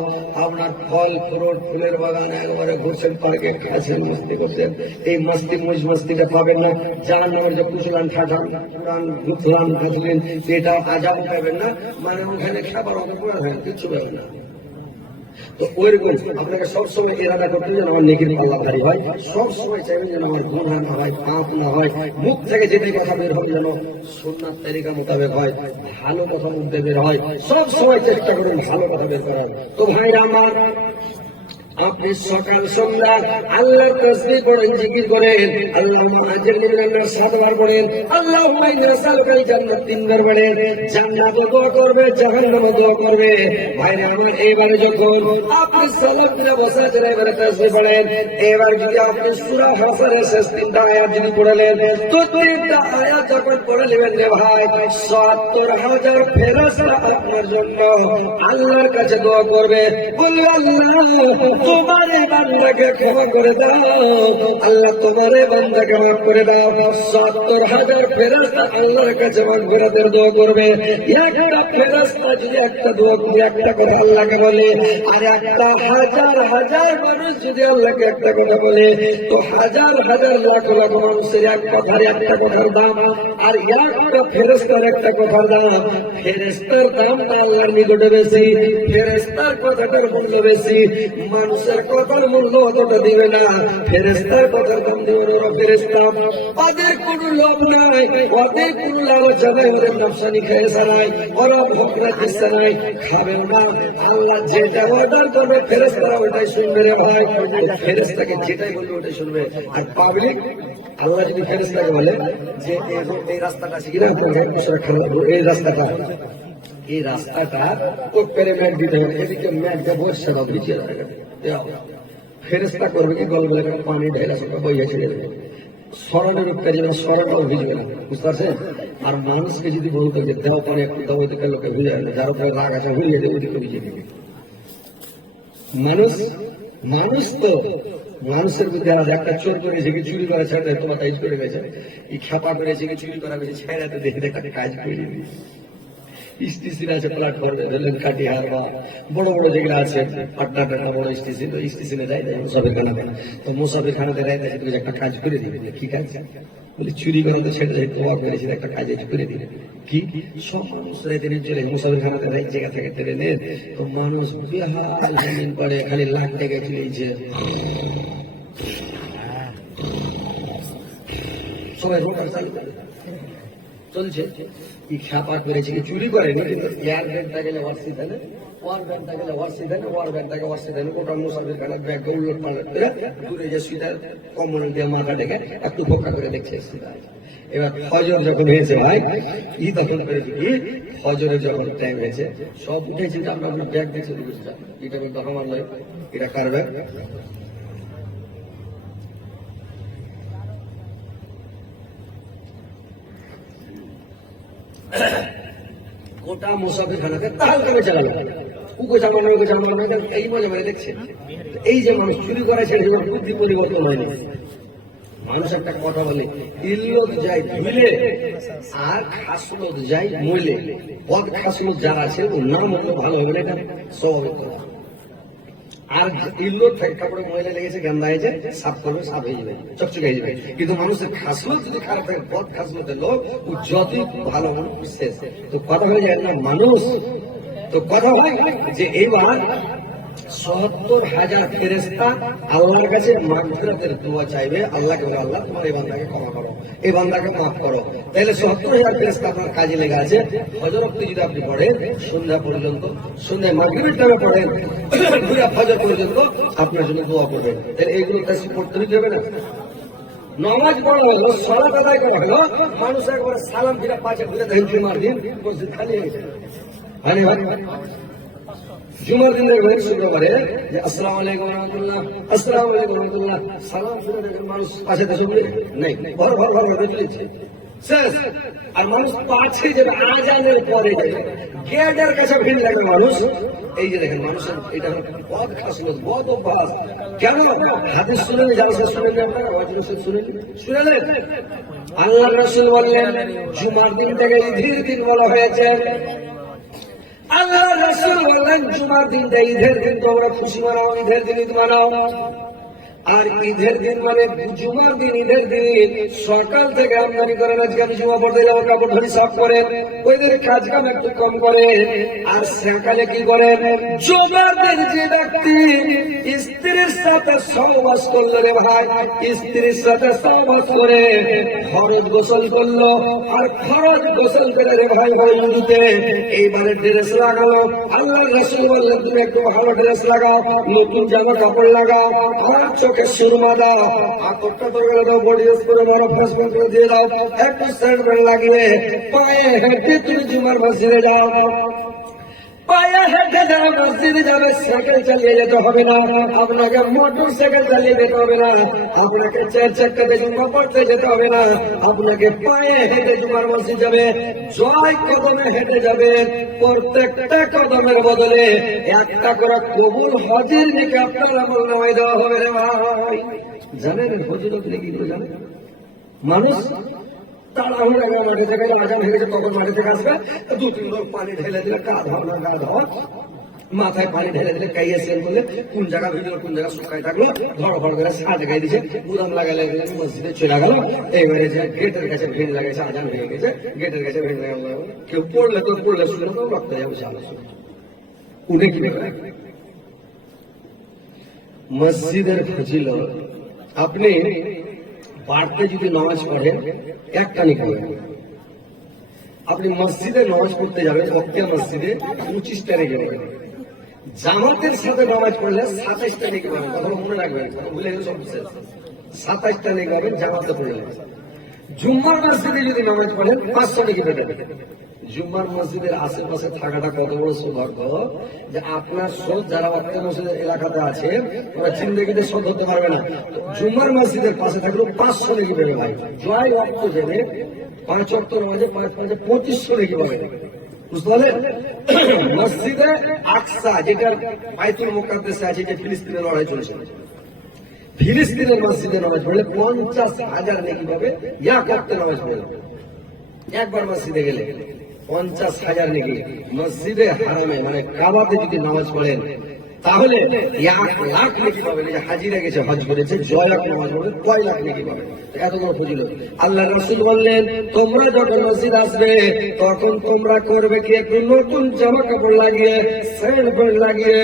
আপনার ফল ফ্রুট, ফুলের বাগান, একবারে ঘুরছেন পার্কে, খাচ্ছেন, মস্তি করছেন। এই মস্তি মৌজ মাস্তিটা পাবেন না। জাহান্নামের যে কুচলান ঠাঠান পুরান গুথলান গাছলিন, এটা আজাব পাবেন না। মানে ওখানে খাবার অত পড়া হয় কিছু পাবেন না। তো ওইরকম আপনাকে সবসময় এরাদা করতে যেন আমার নেকির পাল্লা ভারী হয়। সবসময় চাইবেন যেন আমার গুনাহ না হয়, পাপ না হয়। মুখ থেকে যেটাই কথা বের হবে যেন সুন্নাত তরিকা মোতাবেক হয়, ভালো কথা মুখ বের হয়। সবসময় চেষ্টা করুন ভালো কথা বের করার। তো ভাইরা আমার, আপনি সকাল সন্ধ্যা আল্লাহর তাসবিহ পড়েন, জিকির করেন, আল্লাহুম্মা আজরনি মিনান নার 7 বার পড়েন, আল্লাহুম্মা ইন্নী আসআলুকাল জান্নাত 3 বার পড়েন, জান্নাতে দোয়া করবে, জাহান্নামে দোয়া করবে। ভাইরা আমার, এবারে যখন আপনি সালাত দিয়ে বসা যায়, এবারে তাসবিহ পড়েন। এবার যদি আপনি সূরা হাসরের শেষ 3টা আয়াত যদি পড়লেন, তো 3টা আয়াত যখন পড়ে নেবেন রে ভাই, ৭০,০০০ ফেরেশতা আপনার জন্য আল্লাহর কাছে দোয়া করবে, বলবে আল্লাহ তোমার এই বান্দাকে ক্ষমা করে দাও, আল্লাহ তোমার এই বান্দাকে মাফ করে দাও। ৭০,০০০ ফেরেশতা আল্লাহর কাছে মাগফিরাতের দোয়া করবে। একটা ফেরেশতা যদি একটা দোয়া করে, একটা কথা আল্লাহকে বলে, আর একটা হাজার হাজার মানুষ যদি আল্লাহকে একটা কথা বলে, তো হাজার হাজার লাখ লাখ মানুষের এক কথার একটা কথার দাম আর একটা ফেরেশতার একটা কথার দাম। ফেরেশতার দামটা আল্লাহর নিকটে বেশি, ফেরেশতার কথাটার মূল্য বেশি। মানুষের কথার মূল্য অতটা দিবে না, ফেরেশতার কথার দাম দিবে না। ফেরেশতা ওদের কোনো লোভ নাই, ওদের কোনো লালসা নাই, ওদের নফসানি খেয়ে সারাই, ওরা ভোগরা চেষ্টা নাই, খাবেন না। আল্লাহ যেটা অর্ডার করবে ফেরেশতারা ওটাই শুনবে রে ভাই। ফেরেশতাকে যেটাই বলবে ওটাই শুনবে। আর পাবলিক, আল্লাহ যদি ফেরেশতাকে বলে যে এই রাস্তাটা আছে কিনা, এই রাস্তাটা, এই রাস্তাটা উপরে ম্যাট দিতে হবে, এদিকে ম্যাট দিয়ে বসে দাও, ভিজিয়ে দাও। ফেরেশতা করবে কি, গল গলে পানি ঢেলা সব বইয়া ছেড়ে দেবে। স্মরণের উপরে যেমন স্মরণটাও ভিজবে না, বুঝতে পারছেন? আর মানুষকে যদি বলতো যে দেহ পানি একটু দাও, ওইদিকে লোকে ভিজে যাবে, যার উপরে রাগ আছে ভিজিয়ে দেবে, ওইদিকে ভিজিয়ে দেবে। মানুষ তো মানুষের মধ্যে আজ একটা চোর করেছে কি চুরি করা ছেড়ে দেয়, তোমার কাজ করে গেছে, এই খেপা করেছে কি চুরি করা গেছে, ছেড়ে দেখে একটা কাজ করে দিবি। স্টেশন আছে, প্ল্যাটফর্মে ধরলেন কাটিহার বা বড় বড় যেগুলো আছে, পাটনাটা বড় স্টেশন, তো স্টেশনে যাই মুসাফির খানাতে, তো মুসাফির খানাতে যাই একটা কাজ করে দিবে। কি কাজ? বলে চুরি করা তো সেটা তোমার করেছি, একটা কাজ করে দিবে। কি? সব মানুষ রাইতে চলে মুসাফির খানাতে যাই, জায়গা থেকে ট্রেনে, তো মানুষ বেহাল জমিন করে, খালি লাখ টাকা চলেছে, সবাই মোটর চালু করে চলছে। কি খ্যাপা করেছে কি চুরি করেনি, কিন্তু এয়ার ব্যাগটা গেলে ওয়ার্সি দেনে, ওয়ার ব্যাগটা গেলে ওয়ার্সি দেনে, ওয়ার ব্যাগটাকে ওয়ার্সি দেনে, ওটা মুসাফির খানার ব্যাগকে উল্লট পাল্ট করে দূরে যে সুইটা কমন দিয়ে মাথা ডেকে একটু ফোকা করে দেখছে সুইটা। এবার ফজর যখন হয়েছে ভাই, ই তখন করেছে কি, ফজরের যখন টাইম হয়েছে, সব উঠেছে, আমরা ব্যাগ দেখছে, এটা বলতো আমার নয়, এটা কার ব্যাগ? গোটা মুসাফির খানাতে তাহাল করে চালালো, উকে চালানো এই মনে মনে দেখছে। এই যে মানুষ চুরি করা ছেড়ে বুদ্ধি পরিবর্তন হয়নি। মানুষ একটা কথা বলে, ইল্লত যায় ধুলে আর খাসলত যায় মইলে। পদ খাসলত যারা আছে ওর নাম হতো ভালো হবে না, এটা স্বাভাবিক কথা। আর ইল্লত থাকে, কাপড়ে ময়লা লেগেছে, গান্দা হয়েছে, সাফ করবে, সাফ হয়ে যাবে, চকচকে হয়ে যাবে। কিন্তু মানুষের খাসলত যদি খারাপ থাকে, পদ খাসলতের লোক ও যতই ভালো মানুষ শেষ। তো কথা হয়ে যায় না মানুষ, তো কথা হয় যে এইবার ৭০,০০০ ফেরেশতা আল্লাহর কাছে মাগফিরাতের দোয়া চাইবে। আল্লাহকে বলে, আল্লাহ তোমার এই বান্দাকে ক্ষমা করো, এই বান্দাকে মাফ করো। তাহলে ৭০,০০০ ফেরেশতা আপনার কাজে লেগে আছে। ফজর অবধি যদি আপনি পড়েন, সন্ধ্যা পর্যন্ত, সন্ধ্যায় মাগরিবের টাইমে পড়েন, ফজর পর্যন্ত আপনার জন্য দোয়া করবেন। তাহলে এইগুলো কাছে করতে হবে না? নামাজ পড়া হলো, সালাত আদায় করা হলো, মানুষ একবার সালাম ফিরা পাঁচে ঘুরে দেখেন, জুমার দিন মসজিদ খালি হয়ে গেছে। জুমার দিন দেখবেন শুক্রবারে যে আসসালামু আলাইকুম রহমতুল্লাহ, আসসালামু আলাইকুম রহমতুল্লাহ, সালাম ফিরে দেখেন মানুষ পাশে দেশে নেই, ভর ভর ভর ভর চলেছে শেষ। আর মানুষ পাছে যে আজানের পরে গেটের কাছে ভিড় লাগে মানুষ। এই যে দেখেন মানুষের এটা বদ খাসলত, বদ অভ্যাস। কেন? হাদিস শুনেন, যারা শুনেন আপনারা শুনেলেন, আল্লাহ রাসূল বললেন জুমার দিন থেকে ঈদের দিন বলা হয়েছে। আল্লাহ রাসূল বললেন জুমার দিনটা ঈদের দিন, তোমরা খুশি মানাও, ঈদের দিন ঈদ মানাও। আর ঈদের দিন মানে জুমার দিন, ঈদের দিন সকাল থেকে আমদানি করেন, আজকে আমি জুমা পড়তে যাবো, কাপড় ধরি সাফ করেন, ওইদের কাজ কাম একটু কম করেন। আর সকালে কি করেন, জুমার দিন যে ব্যক্তি স্ত্রীর সাথে সহবাস করলো রে ভাই, স্ত্রীর সাথে সহবাস করে ফরজ গোসল করলো, আর ফরজ গোসল করে রে ভাই ভাই নদীতে এইবারে ড্রেস লাগালো। আল্লাহ রাসূল বললেন তুমি একটু ভালো ড্রেস লাগাও, নতুন জামা কাপড় লাগাও, আর চোখে সুরমা দাও, আতরটা তরকারি দাও, বডি স্প্রে মারো, ফেসবুক করে দিয়ে দাও, একটু স্যান্ডেল লাগিয়ে পায়ে হেঁটে তুমি জুমার মসজিদে যাও। পায়ে হেঁটে যারা মসজিদে যাবে, সাইকেল চালিয়ে যেতে হবে না, আপনাকে মোটর সাইকেল চালিয়ে যেতে হবে না, আপনাকে চার চাক্কাতে জুম্মা পড়তে যেতে হবে না, আপনাকে পায়ে হেঁটে জুমার মসজিদ যাবে, জয় কদমে হেঁটে যাবে। প্রত্যেকটা কদমের বদলে একটা করে কবুল হজের দিকে আপনার আমল নামায় দেওয়া হবে রে ভাই। জানেন হজরত কি জানেন, মানুষ তাড়াহুড়া মাঠে থেকে আজান হয়ে গেছে, তখন মাঠে থেকে আসবে, দু তিন লোক পানি ঢেলে দিলে গা ধর না, গা ধর, মাথায় পানি ঢেলে দিলে কাইয়ে সেল করলে কোন জায়গা ভিজলো কোন জায়গা শুকায় থাকলো, ধর ধর করে সাজ গাই দিছে, গুদাম লাগালে মসজিদে চলে গেল। এইবারে যে গেটের কাছে ভিড় লাগাইছে, আজান হয়ে গেছে, গেটের কাছে ভিড় লাগালো, কেউ পড়লে তো পড়লে শুনলে তো রক্ত যাবে সামনে, উঠে কি মসজিদের ফজিল। আপনি বাড়তে যদি নামাজ পড়েন একটা নিতে হবে, আপনি মসজিদে নামাজ পড়তে যাবেন, অক্তিয়া মসজিদে 25টা রেখে দেবেন, জামাতের সাথে নামাজ পড়লে 27টা রেখে পাবেন, কথা মনে রাখবেন, ভুলে গেলে সব 27টা রেখে পাবেন জামাতে পড়লে। জুম্মার মসজিদে যদি নামাজ পড়েন 500 রেখে পেতে পাবেন। জুম্মার মসজিদের আশেপাশে থাকাটা কত বড় সৌভাগ্য যে আপনার শোধ যারা অক্তিয়া মসজিদের এলাকাতে আছে ওরা জিন্দেগিতে শোধ হতে পারবে না, জুম্মার মসজিদের পাশে থাকলেও 500 রেখে পেবে ভাই। জয় অক্ত জেনে 5 অক্ত নামাজে 2500 রেখে পাবে, বুঝতে পারলেন। মসজিদে আকসা যেটা বাইতুল মুকাদ্দাসে আছে, যে ফিলিস্তিনের লড়াই চলেছে, ফিলিস্তিনের মসজিদে নামাজ পড়লে 50,000 নেকি পাবে। এক ওয়াক্ত নামাজ পড়লে, একবার মসজিদে গেলে 50,000 নেকি। মসজিদে হারামে মানে কাবাতে যদি নামাজ পড়েন তাহলে 1,00,000 নেকি পাবেন। এই যে হাজিরা গেছে, হজ করেছে, 6 লাখ নামাজ পড়লে 6 লাখ নেকি পাবেন। এত বড় ফজিলত। আল্লাহ রাসূল বললেন তোমরা যখন মসজিদ আসবে তখন তোমরা করবে কি, একটু নতুন জামা কাপড় লাগিয়ে, স্যান্ডেল লাগিয়ে,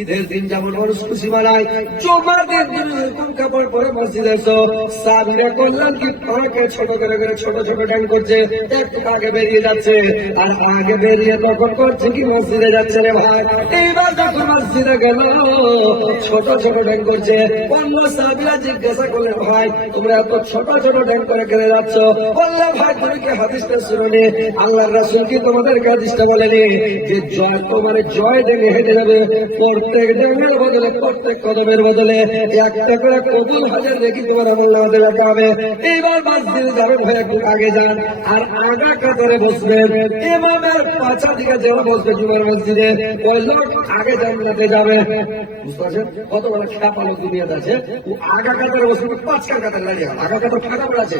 ঈদের দিন যেমন মানুষ খুশি মানায়, জুমার দিন নতুন কাপড় পরে মসজিদে এসো। সাহাবীরা করলেন কি, পাকে ছোট করে করে ছোট ছোট ড্যাং করছে, একটু আগে বেরিয়ে যাচ্ছে, আর আগে বেরিয়ে তখন করছে কি মসজিদে যাচ্ছে রে ভাই। এইবার যখন মসজিদে গেল ছোট ছোট ড্যাং করছে, অন্য সাহাবীরা জিজ্ঞাসা করলেন ভাই তোমরা এত ছোট ছোট ড্যাং করে কেন যাচ্ছ? বললেন ভাই তুমি কি হাদিসটা শুনোনি? আল্লাহর রাসূল কি তোমাদেরকে হাদিসটা বলেনি যে জয় তোমার জয় ড্যাঙে হেঁটে যাবে, প্রত্যেক ড্যাঙের বদলে প্রত্যেক কদমের বদলে একটা করে কবুল হাজার রেখে তোমার আমল নামাতে যেতে হবে। এইবার মসজিদে যাবেন ভাই, একটু আগে যান, আর আগা কাতারে বসবেন। ইমামের পাছার দিকে যারা বসবে জুমার মসজিদে, ওই লোক আগে জান্নাতে যাবে। বুঝতে পারছেন কত বড় খেপা লোক দুনিয়াতে আছে। ও আগা কাতারে বসবে, 5 কাতারে দাঁড়িয়ে, আগা কাতার ফাঁকা পড়ে আছে,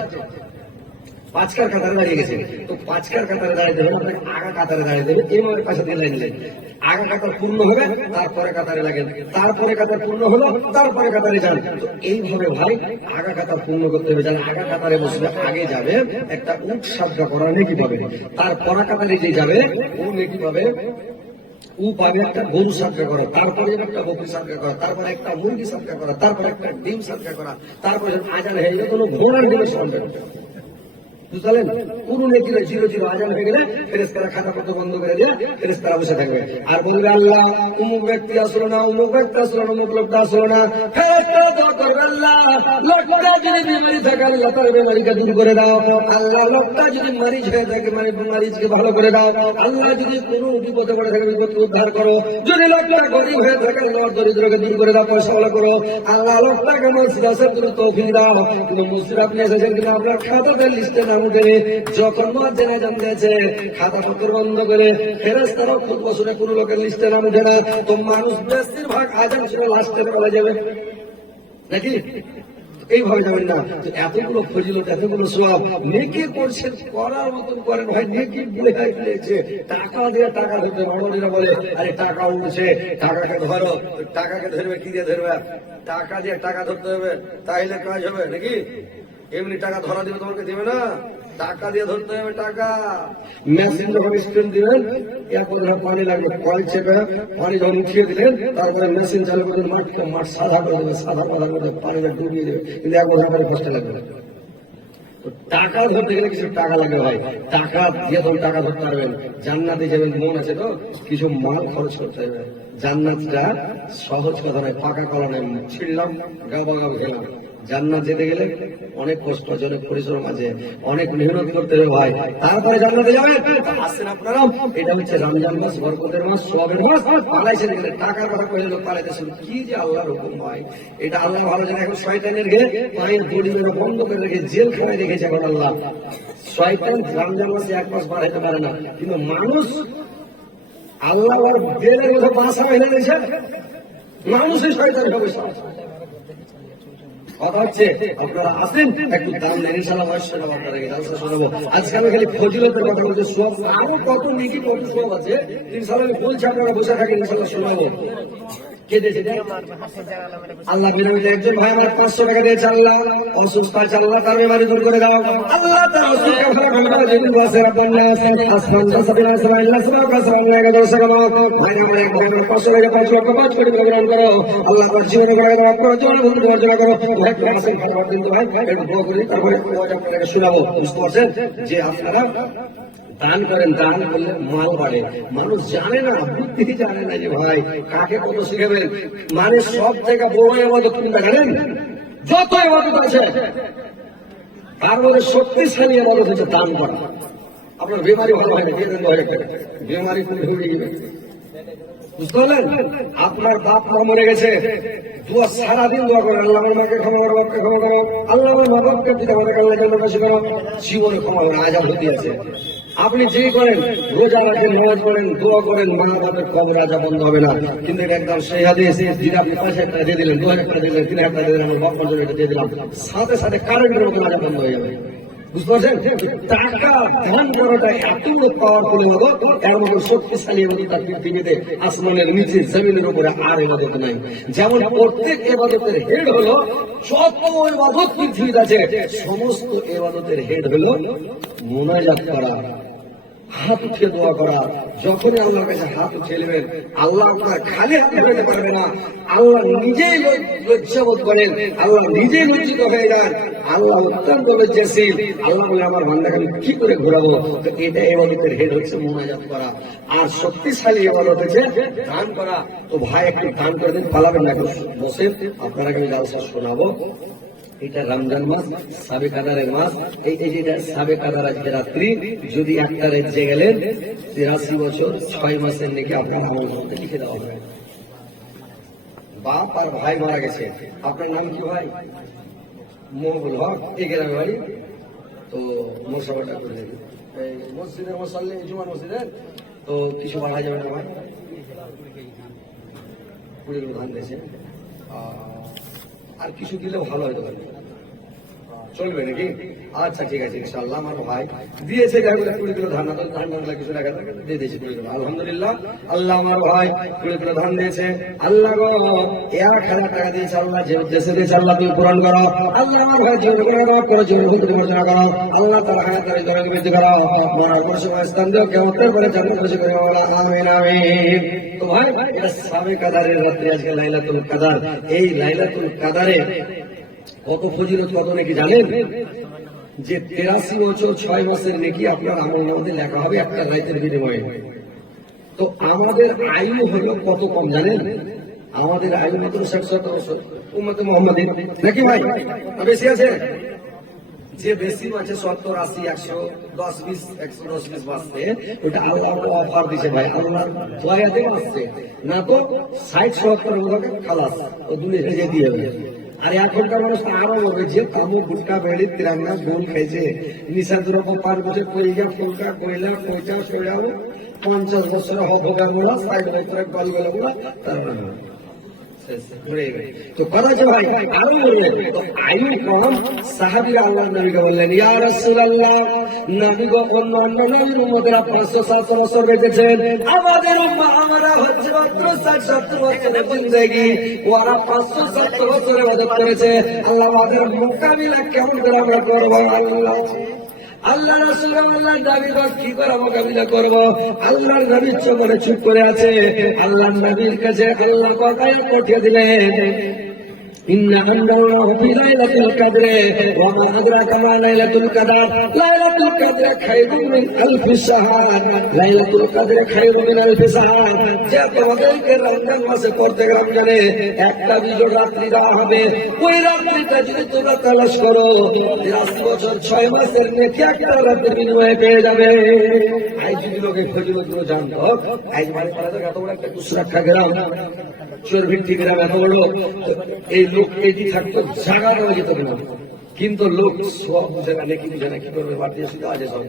5 কাতারে দাঁড়িয়ে গেছে, তো 5 কাতারে দাঁড়িয়ে দেবেন, আপনাকে আগা কাতারে দাঁড়িয়ে দেবেন। ইমামের পাশে দিয়ে লাইন দিলেন, আগা কাতার পূর্ণ হবে তারপরে কাতারে লাগেন, তারপরে কাতার পূর্ণ হলো তারপরে কাতারে যান। তো এইভাবে ভাই আগা কাতার পূর্ণ করতে হবে। যারা আগা কাতারে বসবে আগে যাবে, একটা উট সাবগা করা নেকি পাবে, তার পরা কাতারে যে যাবে ও নেকি পাবে, ও পাবে একটা গরু সাবগা করা, তারপরে একটা বকরি সাবগা করা, তারপরে একটা মুরগি সাবগা করা, তারপরে একটা ডিম সাবগা করা, তারপরে আজান হয়ে গেলে কোনো ঘোড়ার ডিমের সাবগা করা। বুঝলেন, পুরো নেকিরা 0 আজান হয়ে গেলে ফেরেশতারা খাতা পত্র বন্ধ করে দিয়ে ফেরেশতারা বসে থাকবে আর বলবে আল্লাহ অমুক ব্যক্তি আসলো না, অমুক ব্যক্তি আসলো না, অমুক লোকটা আসলো না। ফেরেশতারা দোয়া করবে আল্লাহ লোকটা যদি বিমারি থাকে আল্লাহ তার বিমারিকে দূর করে দাও, আল্লাহ লোকটা যদি মারিজ হয়ে থাকে মারিজকে ভালো করে দাও, আল্লাহ যদি কোনো বিপদে পড়ে থাকে বিপদকে উদ্ধার করো, যদি লোকটা গরিব হয়ে থাকে আল্লাহ দরিদ্রকে দূর করে দাও, পয়সা ভালো করো, আল্লাহ লোকটাকে মসজিদ আসার জন্য তৌফিক দাও। কিন্তু মসজিদ আপনি এসেছেন কিন্তু আপনার খাতাতে লিস্টে নাম উঠে, যখন মুয়াজ্জিন আযান দিয়েছে খাতা পত্র বন্ধ করে ফেরেশতারা খুব বছরে কোনো লোকের লিস্টে নাম উঠে না, তো মানুষ বেশিরভাগ আযান শুনে লাস্টের বেলা যাবে নাকি? এইভাবে যাবেন না। তো এতগুলো ফজিলত, এতগুলো সওয়াব, নেকি করছেন, করার মতন করেন ভাই। নেকি বলে ফেলেছে, টাকা দিয়ে টাকা ধরতে বড়রা বলে আরে টাকা উঠছে, টাকাকে ধরো। টাকাকে ধরবে কি দিয়ে ধরবে? টাকা দিয়ে টাকা ধরতে হবে, তাইলে কাজ হবে নাকি? এমনি টাকা ধরা দিবে তোমাকে দিবে না, টাকা দিয়ে ধরতে হবে। টাকা মেশিন যখন স্পিন দিবেন, এক পানি লাগবে, কল চেপে পানি যখন উঠিয়ে দিলেন, তারপরে মেশিন চালু করে মাঠ সাদা করে দেবে, সাদা করে পানিটা ডুবিয়ে দেবে, কিন্তু এক বোঝা করে কষ্ট লাগবে। টাকা ধরতে গেলে কিছু টাকা লাগে ভাই। টাকা দিয়ে তখন টাকা ধরতে পারবেন। জান্নাতে যাবেন, মন আছে তো, কিছু মাল খরচ করতে হবে। জান্নাতটা সহজ কথা নয়, পাকা কলা নয়, ছিড়লাম গাবা গাব খেলাম। জান্নাত যেতে গেলে অনেক কষ্ট আছে, অনেক পরিশ্রম আছে, অনেক মেহনত করতে হবে ভাই, তারপরে জান্নাতে যাবেন। আসেন আপনারা, এটা হচ্ছে রমজান মাস, বরকতের মাস, সওয়াবের মাস। পালাইছে গেলে টাকার কথা কইলে লোক পালাইতে শুরু, কি যে আল্লাহর হুকুম ভাই। এটা আল্লাহ ভালো জানে। এখন শয়তানের ঘে পায়ের দড়ি মেরে বন্ধ করে রেখে জেলখানায় রেখেছে এখন আল্লাহ। শয়তান রমজান মাসে এক মাস বার হতে পারে না, কিন্তু মানুষ আল্লাহ বেলের মতো বাসা মেলে দিয়েছে, মানুষই শয়তান হবে। কথা হচ্ছে আপনারা আসেন, একটু দাম নেন, ইনশাআল্লাহ আপনাদেরকে জালসা শোনাবো। আজকে আমি খালি ফজিলতের কথা বলছি, সওয়াব আরো কত নেকি, কত সওয়াব আছে, ইনশাআল্লাহ আমি বলছি, আপনারা বসে থাকেন, ইনশাআল্লাহ শোনাবো। কে দিয়েছে? আল্লাহ বিনামূল্যে একজন ভাই আমার 500 টাকা দিয়েছে। আল্লাহ অসুস্থ আছে, আল্লাহ তার বিমারি দূর করে দাও। আল্লাহ তার অসুখকে ভালো করে দাও। যেদিন বসে রাব্বানা আসমান সাবিনা সাবিনা সাবিনা সাবিনা কে দর্শক দাও। ভাই আমার এক ভাই আমার 500 টাকা 5 লক্ষ 5 কোটি গ্রহণ করো। আল্লাহ তার জীবনে করে দাও, আপনার জীবনে ভুল বর্জনা করো। ভাই আসেন, খাবার দিন তো ভাই, একটু দোয়া করি, তারপরে আপনাকে শোনাবো। বুঝতে পারছেন যে আপনারা দান করেন, দান করলে মাল বাড়ে। মানুষ জানে না, বুদ্ধি জানে না যে ভাই কাকে কত শিখাবেন। মানে সব থেকে বড় ইবাদত কোনটা জানেন? যত ইবাদত আছে তার মধ্যে শক্তিশালী ইবাদত হচ্ছে দান করা। আপনার বিমারি ভালো হয় না, বিমারি কোন ঢুকে গেবে, বুঝতে পারলেন? আপনার বাপ মা মরে গেছে, দোয়া সারাদিন দোয়া করেন, আল্লাহ আমার মাকে ক্ষমা করো, বাপকে ক্ষমা করো, আল্লাহ আমার মা বাপকে যদি আমাদের আল্লাহ জন্মবাসী করো। জীবনে ক্ষমা করেন, আজাদ হতে আছে। আপনি যেই করেন, রোজা রাখেন, নামাজ পড়েন, দোয়া করেন, মা বাপের কবর আজা বন্ধ হবে না। কিন্তু একদম সেই হাদিস, যদি আপনি 5,000 টাকা দিয়ে দিলেন, 2,000 টাকা দিলেন, 3,000 টাকা দিলেন, আমার বাপ মা দিয়ে দিলাম, সাথে সাথে কারেন্টের মতো আজা বন্ধ হয়ে যাবে। বুঝতে পারছেন? টাকা দান করাটা এত পাওয়ারফুল ইবাদত, এর মতো শক্তিশালী ইবাদত আর পৃথিবীতে আসমানের নিচে জমিনের উপরে আর ইবাদত নাই। যেমন প্রত্যেক ইবাদতের হেড হলো, যত ইবাদত পৃথিবীতে আছে সমস্ত ইবাদতের হেড হলো মুনাজাত করা, হাত উঠিয়ে দোয়া করা। যখনই আল্লাহর কাছে হাত উঠিয়ে নেবেন, আল্লাহ আপনার খালি হাত উঠাতে পারবে না, আল্লাহ নিজেই লজ্জাবোধ করেন, আল্লাহ নিজেই লজ্জিত হয়ে যান, আল্লাহ অত্যন্ত লজ্জাশীল। আল্লাহ বলে আমার বান্দাকে আমি কি করে ঘোরাবো? তো এটা ইবাদতের হেড হচ্ছে মুনাজাত করা। আর শক্তিশালী ইবাদত হচ্ছে দান করা। তো ভাই একটু দান করে দিন, পালাবেন না, বসে আপনারা আমি জালসা শোনাবো। এটা রমজান মাস, সাবে কাদারের মাস। এই যেটা সাবে কাদার আজকে রাত্রি, যদি একটা রাজ্যে গেলেন 83 বছর 6 মাসের নাকি আপনার আমল করতে লিখে দেওয়া হবে। বাপ আর ভাই মারা গেছে, আপনার নাম কি ভাই? মহবুল হক, এই গ্রামে বাড়ি। তো মশাবাটা করে দেবে এই মসজিদের মশাল্লে, জুমার মসজিদের। তো কিছু বাড়া যাবে না ভাই, 20 কিলো ধান দিয়েছে, আর কিছু দিলেও ভালো হয়তো চলবে নাকি? আচ্ছা ঠিক আছে, ইনশাআল্লাহ। আমার ভাই দিয়েছে 20 কিলো ধান, ধান কিছু টাকা দিয়ে দিয়েছে 20 কিলো, আলহামদুলিল্লাহ। আল্লাহ আমার ভাই 20 কিলো ধান দিয়েছে। আল্লাহ গো 1,000 টাকা দিয়েছে, আল্লাহ যে উদ্দেশ্যে দিয়েছে আল্লাহ তুমি পূরণ করো। আল্লাহ আমার ভাই জীবন করো, জীবন পরিবর্তন করো, আল্লাহ তার হায়াত বৃদ্ধি করো, মরার পর সময় স্থান দিও, কেমন করে জান্নাত খুশি করে, আমিন আমিন। তো ভাই এটা সাবে কাদারের রাত্রি, আজকে লাইলাতুল কাদার। এই লাইলাতুল কাদারে কত ফজিলত, কত নাকি জানেন? যে 83 বছর 6 মাসের নাকি আপনার আমল নামাতে লেখা হবে একটা রাতের বিনিময়ে। তো আমাদের আয়ু হলো কত কম জানেন? আমাদের আয়ু মাত্র 60-70 বছর, উম্মতে মুহাম্মাদিন নাকি ভাই? বেশি আছে? যে বেশি আছে 70, 80, 110, 20, 110, 20 বাঁচতে, ওটা আল্লাহ অফার দিছে ভাই, আল্লাহ দয়াতে আসছে না। তো 60-70 বছর খালাস, ও দুনিয়া ছেড়ে যেতে হবে। আর এখনকার মানুষ আরো হবে, যে তামুক গুটকা বেড়ি তিরাঙ্গা গোল খাইছে, নিশা দ্রব্য পার বছর কইগা ফুলকা কইলা কইটা সইয়াও 50 বছর হবগার মোড়া 60 বছর গলগলা মোড়া, তার তো কথা হচ্ছে ভাই আরো বললেন তো আয়ু কম সাহাবীরা আল্লাহ নবীকে বললেন ইয়া রাসূলুল্লাহ নবী গো অন্যান্য নবীর উম্মতেরা 500-700 বছর বেঁচেছেন আমাদের উম্মাহ আমরা হচ্ছে মাত্র 60-70 বছরের জিন্দেগি ওরা 500-700 বছরে ইবাদত করেছে আল্লাহ আমাদের মোকাবিলা কেমন করে আমরা করব আল্লাহ রাসূল আল্লাহ নবী কি করে মোকাবিলা করব আল্লাহর নবী চোখে চুপ করে আছে আল্লাহর নবীর কাছে আল্লাহ কথাই পাঠিয়ে দিলেন ইন্না আনজালনাহু ফি লাইলাতুল কদর ওয়া মা আদরাকা মা লাইলাতুল কদর লাইলাতুল কদর খায়রুম মিন আলফি শাহর লাইলাতুল কদর খায়রুম মিন আলফি শাহর যে তোমাদেরকে রমজান মাসে পড়তে রমজানে একটা বিজোড় রাত্রি দেওয়া হবে ওই রাত্রিটা যদি তোমরা তালাশ করো 83 বছর 6 মাসের নেকি একটা রাতের বিনিময়ে পেয়ে যাবে আজ যদি লোকে ফজিলতগুলো জানতো আজ মানে পাড়াতে এত বড় একটা কুসরাক্ষা গ্রাম চোরভিত্তি গ্রাম এত বড় এই লোক এটি থাকতো জায়গা দেওয়া যেত না কিন্তু লোক সব বুঝে না কি বুঝে না কি করবে বাড়তি এসে আজ সব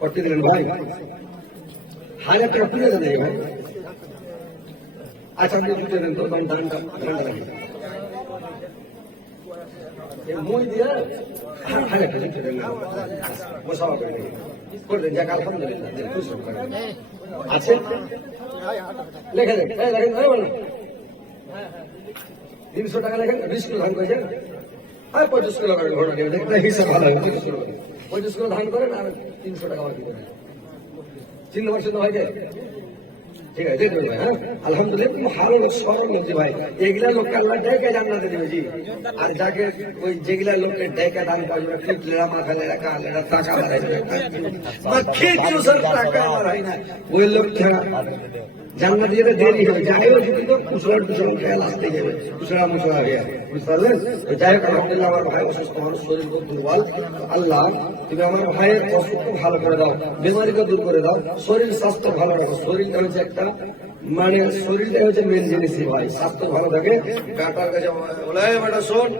করতে দিলেন ভাই 1000 টাকা তুলে দেন ভাই আচ্ছা আপনি জুটে দেন তো ধানটা লাগে মই দিয়া 1000 টাকা জুটে দেন বসাওয়া করে দেন যাক আলহামদুলিল্লাহ খুশি করেন আছে লেখা দেন লেখেন ভাই বলুন 300 টাকা লেখেন 20 কিলো ধান করেছেন আর 25 কিলো করেন ঘোড়া দিয়ে দেখতে হিসাব ভালো হয় 25 কিলো ধান করেন আর 300 টাকা বাকি করেন চিহ্ন পারছেন তো ভাইকে ঠিক আছে দেখবেন ভাই হ্যাঁ আলহামদুলিল্লাহ ভালো লোক সরল লোক ভাই এগুলা লোককে আল্লাহ ডেকে জান্নাতে দেবে জি আর যাকে ওই যেগুলা লোককে ডেকে দান করবে টিপলেরা মাথালে রাখা আলেরা টাকা বাড়াইবে বা কিছু সব টাকা বাড়াই না ওই লোক জান্নাত যেতে দেরি হবে যাই হোক যদি তো কুশলার খেয়াল আসতে যাবে কুশলা মুশলা হয়ে বুঝতে পারলেন যাই হোক আলহামদুলিল্লাহ আমার ভাই অসুস্থ মানুষ শরীর খুব দুর্বল আল্লাহ তুমি আমার ভাইয়ের অসুখকে ভালো করে দাও বেমারিকে দূর করে দাও শরীর স্বাস্থ্য ভালো রাখো শরীরটা হচ্ছে একটা মানে শরীরটা হচ্ছে মেন জিনিসই ভাই স্বাস্থ্য ভালো থাকে ডাক্তার কাছে বলে বেটা শোন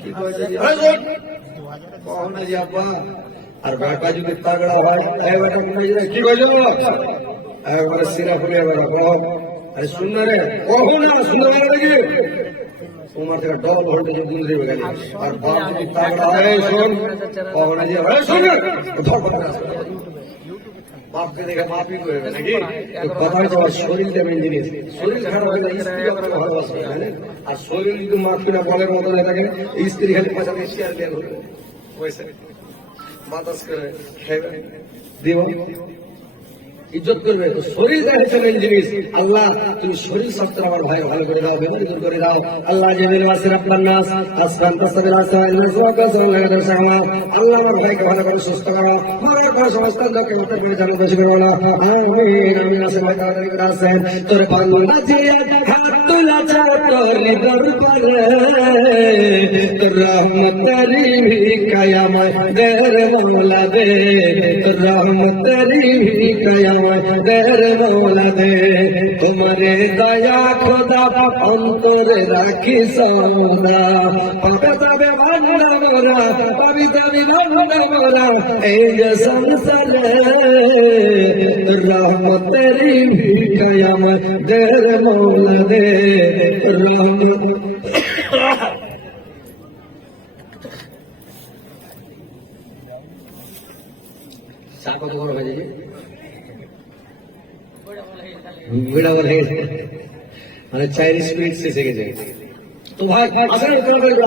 কি কয়েছে কখন জি আব্বা আর বেটা যদি তাগড়া হয় বেটা কি কয়েছে একবারে সিরা ফুলে আরে শুননা রে কখন না শুনতে পারো নাকি তোমার থেকে ডবল ভোল্টেজ দুধ দেবে গেলে আর বাপ যদি তাগড়া হয় শোন কখন যে শোন বাপকে দেখে মাপই করবে নাকি কথা হচ্ছে আমার শরীরটা মেন জিনিস শরীর খারাপ হয় না স্ত্রী আপনাকে ভালোবাসবে জানেন আর শরীর যদি মাপি না বলের মতো থাকে স্ত্রী খালি পাশাতে শেয়ার দিয়ে ধরবে পয়সা বাতাস করে খেয়ে দিব ইজ্জত করবে তো শরীর দেখেছে মেন জিনিস আল্লাহ তুমি শরীর স্বাস্থ্য আমার ভাই ভালো করে দাও বেমারি দূর করে দাও আল্লাহ জেমিল ওয়াসির আপনার নাস আসমান তাসবিল আসাইল আল্লাহ আমার ভাইকে ভালো করে সুস্থ করো মারা করে সমস্ত লোককে মাথা করে জানো বেশি করে বলো আমিন আমিন আসলে তাড়াতাড়ি করে আসেন তোর বান্দা যে হাত তুলা চা তোর দরবারে তোর রহমতেরি কায়ামত দের মওলা দে তোর রহমতেরি কায়ামত দের মওলা দে তোমারে দয়া খোদা অন্তরে রাখি সদা পাবে তবে বান্দা মোরা পাবি তবে বান্দা মোরা এই যে সংসারে রহমতেরি কায়ামত দের মওলা দে রহমত চা কত বড় হয়ে যায় ভিড়া বলে গেছে মানে চায়ের স্পিড শেষে গেছে তো ভাই আসেন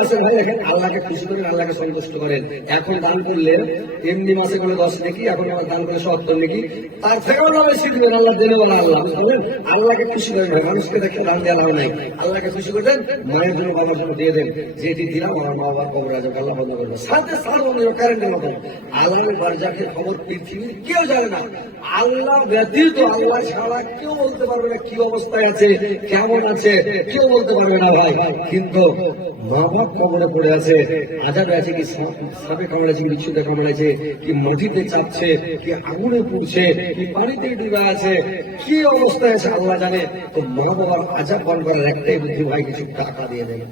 আসেন ভাই দেখেন আল্লাহকে খুশি করেন আল্লাহকে সন্তুষ্ট করেন এখন দান করলে এমনি মাসে করে 10 নাকি এখন আবার দান করে 70 নাকি তার থেকেও না বেশি দিবেন আল্লাহ দেবে বলা আল্লাহ বুঝলেন আল্লাহকে খুশি করেন ভাই মানুষকে দেখে দান দেওয়া লাভ নাই আল্লাহকে খুশি করে দেন মায়ের জন্য বাবার জন্য দিয়ে দেন যেটি দিলাম আমার মা বাবার কবর আজ আল্লাহ বন্ধ করবে সাথে সাথে বন্ধ কারেন্টের মতো আল্লাহর বারজাকের খবর পৃথিবীর কেউ জানে না আল্লাহ ব্যতীত আল্লাহ ছাড়া কেউ বলতে পারবে না কি অবস্থায় আছে কেমন আছে কেউ বলতে পারবে না ভাই কিন্তু মা বাপ কবরে পড়ে আছে আজাদ আছে কি সাপে কামড়েছে কি বিচ্ছুতে কামড়েছে কি মাটিতে চাপছে কি আগুনে পুড়ছে কি পানিতে ডুবে আছে কি অবস্থায় আছে আল্লাহ জানে তো মা বাবার আজাদ পান করার একটাই বুদ্ধি ভাই কিছু টাকা দিয়ে দেবে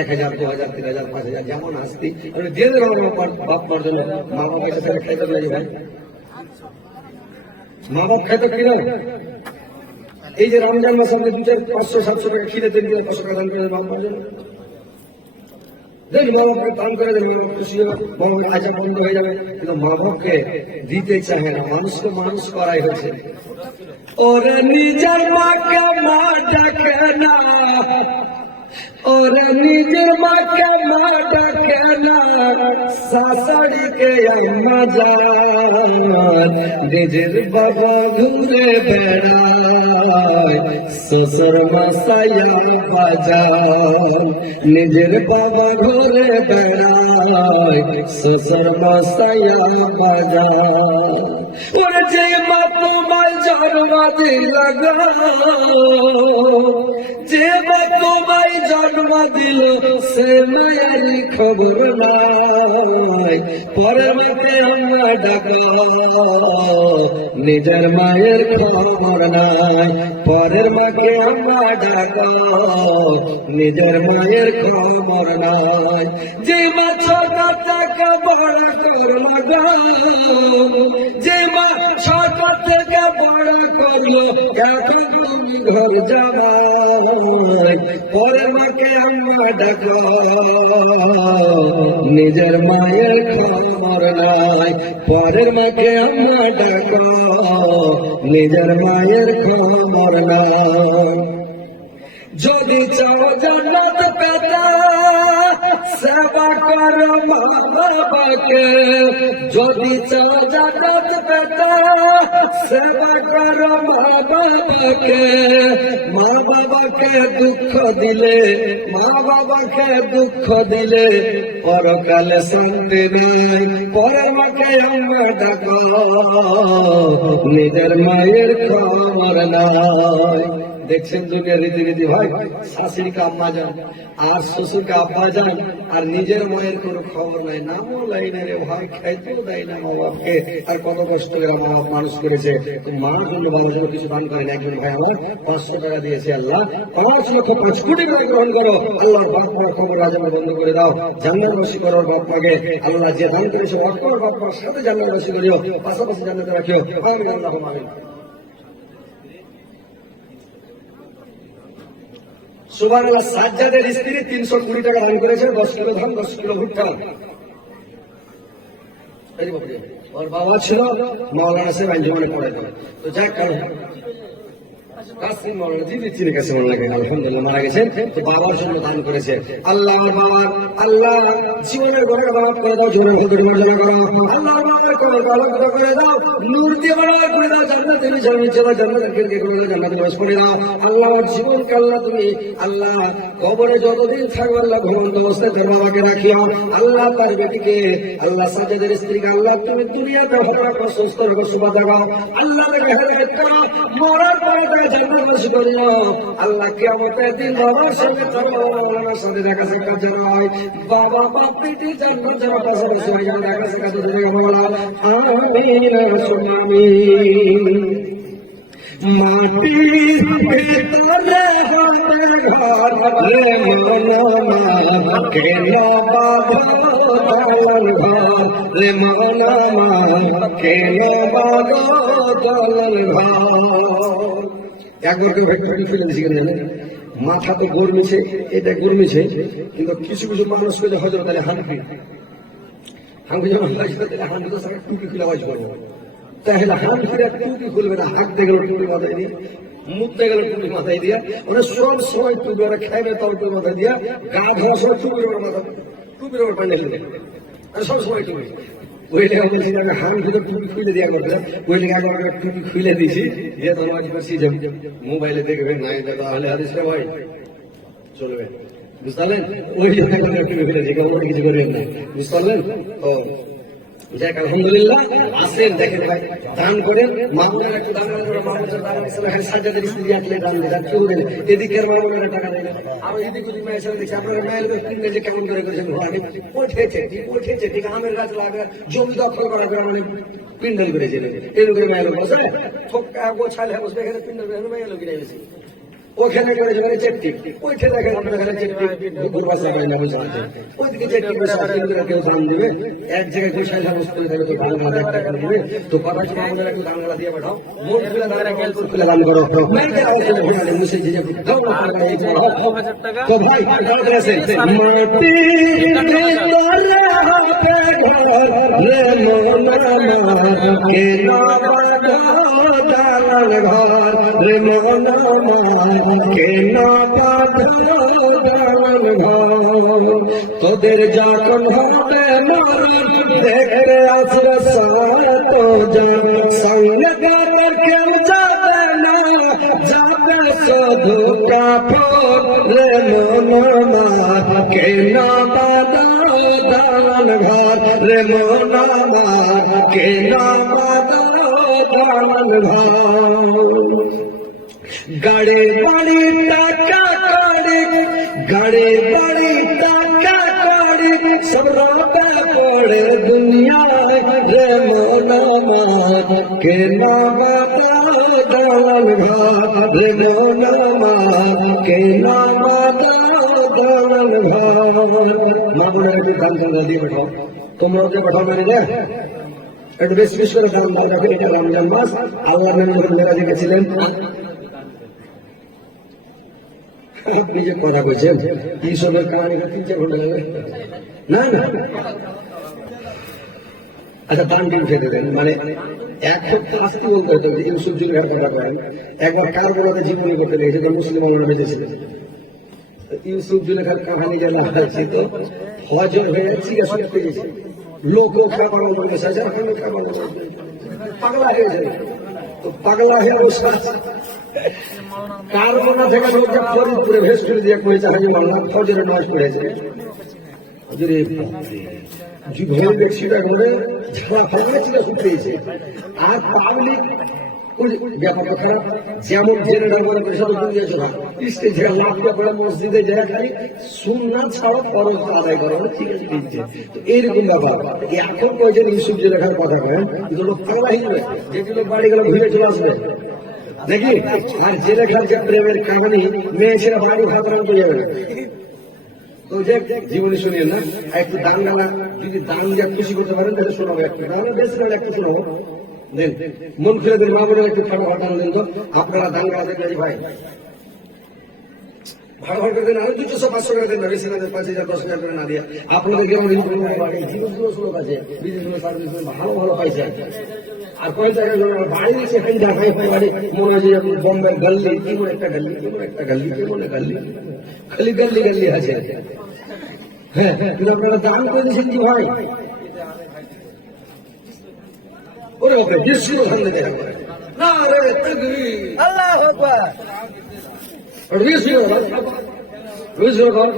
1000 2000 3000 5000 যেমন আসতি আমি দিয়ে দেবো আমার বাপ মার জন্য মা বাবার কাছে খাইতে পারি ভাই মা বাপ খাইতে কিনা এই যে রমজান মাসে আপনি 500-700 টাকা খিদে তৈরি করে 500 টাকা দান করে বাবা মার জন্য দেখি মা বাপকে দান করে দেবে, খুশি হবে, মা বাবা আজা বন্ধ হয়ে যাবে। কিন্তু মা বাপকে দিতে চাহে না, মানুষকে মানুষ করাই হয়েছে। ওরে নিজের মাকে মা ডাকে না, ওরে নিজের মাকে মা ডাকে না, শাশুড়িকে আম্মা জান, নিজের বাবা ঘুরে বেড়ায়, শ্বশুর মশাইয়া বাজান, নিজের বাবা ঘুরে বেড়ায়, শ্বশুর মশাইয়া বাজান। ওরে যে মা তোমার জন্ম দিল গো, যে মা তোমায় জন্ম দিল, সে মায়ের খবর নাই, পরের মাকে আম্মা ডাকা, নিজের মায়ের খবর নাই, পরের মাকে আম্মা ডাকা, নিজের মায়ের খবর নাই। যে মা ছোট থেকে বড় করল গো, যে মা ছোট থেকে বড় করলো, এখন তুমি ঘর যাবাই, পরের মাকে আম্মা ডাকা, নিজের মায়ের খবর নাই, পরের মাকে আম্মা ডাকা, নিজের মায়ের খবর নাই। যদি চাও জান্নাত পেতে, সেবা করো মা বাবাকে, যদি চাও জান্নাত পেতে, সেবা করো মা বাবাকে, মা বাবাকে দুঃখ দিলে, মা বাবাকে দুঃখ দিলে, পরকালে শান্তি নাই, পরের মাকে আম্মা ডাকা, নিজের মায়ের খবর নাই। দেখছেন দুনিয়ার রীতিনীতি ভাই, শাশুড়িকে আম্মা যান আর শ্বশুরকে আব্বা যান, আর নিজের মায়ের কোনো খবর নাই, নামও লাই না রে ভাই, খাইতেও দেয় না মা বাপকে। আর কত কষ্ট করে মা বাপ মানুষ করেছে, মার জন্য বাবার জন্য কিছু দান করেন। একজন ভাই আমার 500 টাকা দিয়েছে, আল্লাহ 5,05,00,000 করে গ্রহণ করো, আল্লাহর বাপ মার খবর রাজন্য বন্ধ করে দাও, জান্নাতবাসী করো বাপ মাকে, আল্লাহ যে দান করেছে বাপ মার সাথে জান্নাতবাসী করিও, পাশাপাশি জান্নাতে রাখিও। আমিন আল্লাহুম্মা আমিন। সুবহানাল্লাহ। সাজ্জাদের স্ত্রী 320 টাকা দান করেছে, 10 কিলো ধান, 10 কিলো ভুট্টা। ওর বাবা ছিল মাওলানা সাহেব আঞ্জুমানে পড়াতেন, তো যাই কাসিম মাওলানা দিদি চিনে গেছে মাওলানাকে, আলহামদুলিল্লাহ মারা গেছেন, তো বাবার জন্য দান করেছে। আল্লাহ বাবা, আল্লাহ জীবনের ঘরে বাপ করে দাও, জীবনের ভেতরে মর্যাদা করো, আল্লাহ বাবার করে আলোকিত করে দাও, নূর দিয়ে বাবা করে দাও, জান্নাতে নিজামে চলে, জান্নাতের খিড়কি করে দাও, জান্নাতে বাস করে দাও। আল্লাহ ওর জীবনকে আল্লাহ তুমি আল্লাহ কবরে যতদিন থাকবে আল্লাহ ঘুমন্ত অবস্থায় তোর বাবাকে রাখিও, আল্লাহ তার বেটিকে, আল্লাহ সাজ্জাদের স্ত্রীকে আল্লাহ তুমি দুনিয়াতে ভালো রাখো, সুস্থ রাখো, সুবাদ রাখো, আল্লাহ হেদায়েত করো, মরার পরে জান্নাতবাসী করিও, আল্লাহ কিয়ামতের দিন বাবার সঙ্গে তোমার সাথে দেখা সাক্ষাৎ জানাই, বাবা বাপ বেটি জান্নাত যারা পাশাপাশি হয়ে যাবে, দেখা সাক্ষাৎ জানাই, বলা আমিন রাসূল আমিন। মাটির ভেতরে ঘরের ঘর রে মৌলানা, কেন বাঁধো দলাল ঘর রে মৌলানা, কেন বাঁধো দলাল ঘর। একবার কেউ ভেক্টরি ফেলে দিয়েছি কেন জানেন? মাথা তো গরমিছে, এটা গরমিছে, কিন্তু কিছু কিছু মানুষ করে হজরত আলী হানফি যখন হানফি তো সারা টুপি খুলে আওয়াজ করবো, তাহলে হানফিরা টুপি খুলবে না, হাত দিয়ে গেল টুপি মাথায় দিয়ে, মুখ দিয়ে গেল টুপি মাথায় দিয়া, ওরা সব সময় টুপি, ওরা খাইবে তাও টুপি মাথায় দিয়া, গা ধোয়া সময় টুপির ওপর মাথা, টুপির ওপর পানি ঢেলে দেয়, আর সব সময় টুপি। ওই লেখা বলছি আমি হানফিদের টুপি খুলে দিয়া করতে, ওই লেখা আমাকে টুপি খুলে দিয়েছি, দিয়ে তো আওয়াজ করছি যে মোবাইলে দেখবে নাই তাহলে হাদিস ভাই চলবে, বুঝতে পারলেন? ওই লেখা টুপি খুলে দিয়ে কিছু করবেন না, বুঝতে পারলেন? ও যাক আলহামদুলিল্লাহ। আসেন দেখেন ভাই, দান করেন, মামুনের একটু দান করে, মামুনের দান হয়েছে সাজ্জাদের স্ত্রী আসলে দান দেয়, কেউ দেন, এদিকের মামুনেরা টাকা দেয় না, আমি এদিকে যদি মেয়ে ছেলে দেখছি, আপনারা মেয়ের কিনতে যে কেমন করে করেছেন, আমি উঠেছে ঠিক আমের গাছ লাগে, জমি দখল করার পরে মানে পিন্ডল করেছিলেন, এরকম মেয়ে লোক বসে ঠোকা গোছালে বসবে, এখানে পিন্ডল মেয়ে লোক কিনে গেছে, ওখানে করে যেখানে চেকটি ওইটা দেখেন আপনার এখানে চেকটি ঘুরবাসা করে না বসে আছে ওইদিকে চেকটি বসে আছে কিন্তু কেউ দাম দিবে এক জায়গায় বসে বসে করে তাহলে তো বাংলা টাকা দিবে তো কথা শুনে আমাদের একটু বাংলা দিয়ে পাঠাও মোট খুলে দাঁড়া গেল খুলে দাম করো মুছে দিয়ে তো ভাই দাঁড়াতে আছে মাটি রে মোনা কে না দালাল ঘর রে মোনা তোদের যখন হবে মরণ দেখতে আসবে তো সঙ্গে কেউ যাবে না যাবে শুধু কাপড় রে মনোমা কে না দালাল ঘর রে মনোমা কে না দালাল ঘর গাড়ি বাড়ি টাকা কড়ি গাড়ি বাড়ি টাকা কড়ি সব রাতে পড়ে দুনিয়ায় রে মোনামা কে নামা দালাল ঘর রে মোনামা কে নামা দালাল ঘর মা বোনের একটু দাম চাঁদা দিয়ে পাঠাও তোমরা যে পাঠাও মানে রে একটু বেশ বেশ করে দাম দাও দেখো এটা রমজান মাস আল্লাহ নবী যখন মেরাজে গেছিলেন আপনি যে কথা বলছেন ইউসুফের কাহানি 3-4 ঘন্টা লাগবে না না আচ্ছা দান দিন খেতে দেন মানে এক সপ্তাহ আসতে বলতে হতো যে ইউসুফ জুলহার কথা করেন একবার কার বলাতে জীবনী করতে লেগেছে তো মুসলিম আল্লাহ বেঁচেছিলেন ইউসুফ জুলহার কাহানি জানা হয়েছে তো হজর হয়ে সিরিয়াস হয়ে গেছে লোক খাবার বসে আছে এখন খাবার পাগলা হয়ে যায় তো পাগলা হয়ে বসে আছে কারখানা থেকে লোককে ফরিদপুরে ভেস করে দিয়ে করেছে হাজি মোল্লা ফজরের নামাজ পড়েছে ভয় ব্যক্তিটা করে ঝাড়া ফালা ছিল শুকিয়েছে আর পাবলিক ব্যাপারটা খারাপ যেমন জেনারেল মনে করে সব দিয়েছে না স্টেজে লাভ করে মসজিদে যায় খালি সুন্নাত ছাড়া ফরজ আদায় করা ঠিক আছে দিচ্ছে তো এইরকম ব্যাপার এখন কয়েছেন ইউসুফ যে লেখার কথা করেন লোক পাগলা হয়ে যাবে যেগুলো বাড়িগুলো ঘুরে চলে আসবে নাকি আর যে লেখার যে প্রেমের কাহিনী মেয়ে ছেলে বাড়ি খাতার মতো যাবে তো যে জীবনী শুনিয়ে না একটু দান গালা যদি দান যা খুশি করতে পারেন তাহলে শোনাবো একটু তাহলে বেশ করে একটু শোনাবো দেন মন খুলে দেন মা বলে একটু খাটো ঘটনা দেন তো আপনারা দান গালা দেখবেন ভাই ভালো ভালো করে দেন আমি 200-500 করে দেন বেশি না 5,000-10,000 করে না দিয়ে আপনাদের কেমন জীবনগুলো শুরু আছে বিদেশগুলো সার্ভিস ভালো ভালো পাইছে আর কয় জায়গায় বাড়ি সেখানে দেখাই বাড়ি মনে হয় যে বম্বের গল্লি কেমন একটা গল্লি কেমন একটা গল্লি কেমন গল্লি খালি গল্লি গল্লি আছে হ্যাঁ কিন্তু আপনারা দান করে দিয়েছেন কি ভাই ওরে ওকে দৃশ্য ওখানে দেখা না রে তাকবীর আল্লাহু আকবার আর দৃশ্য দৃশ্য কর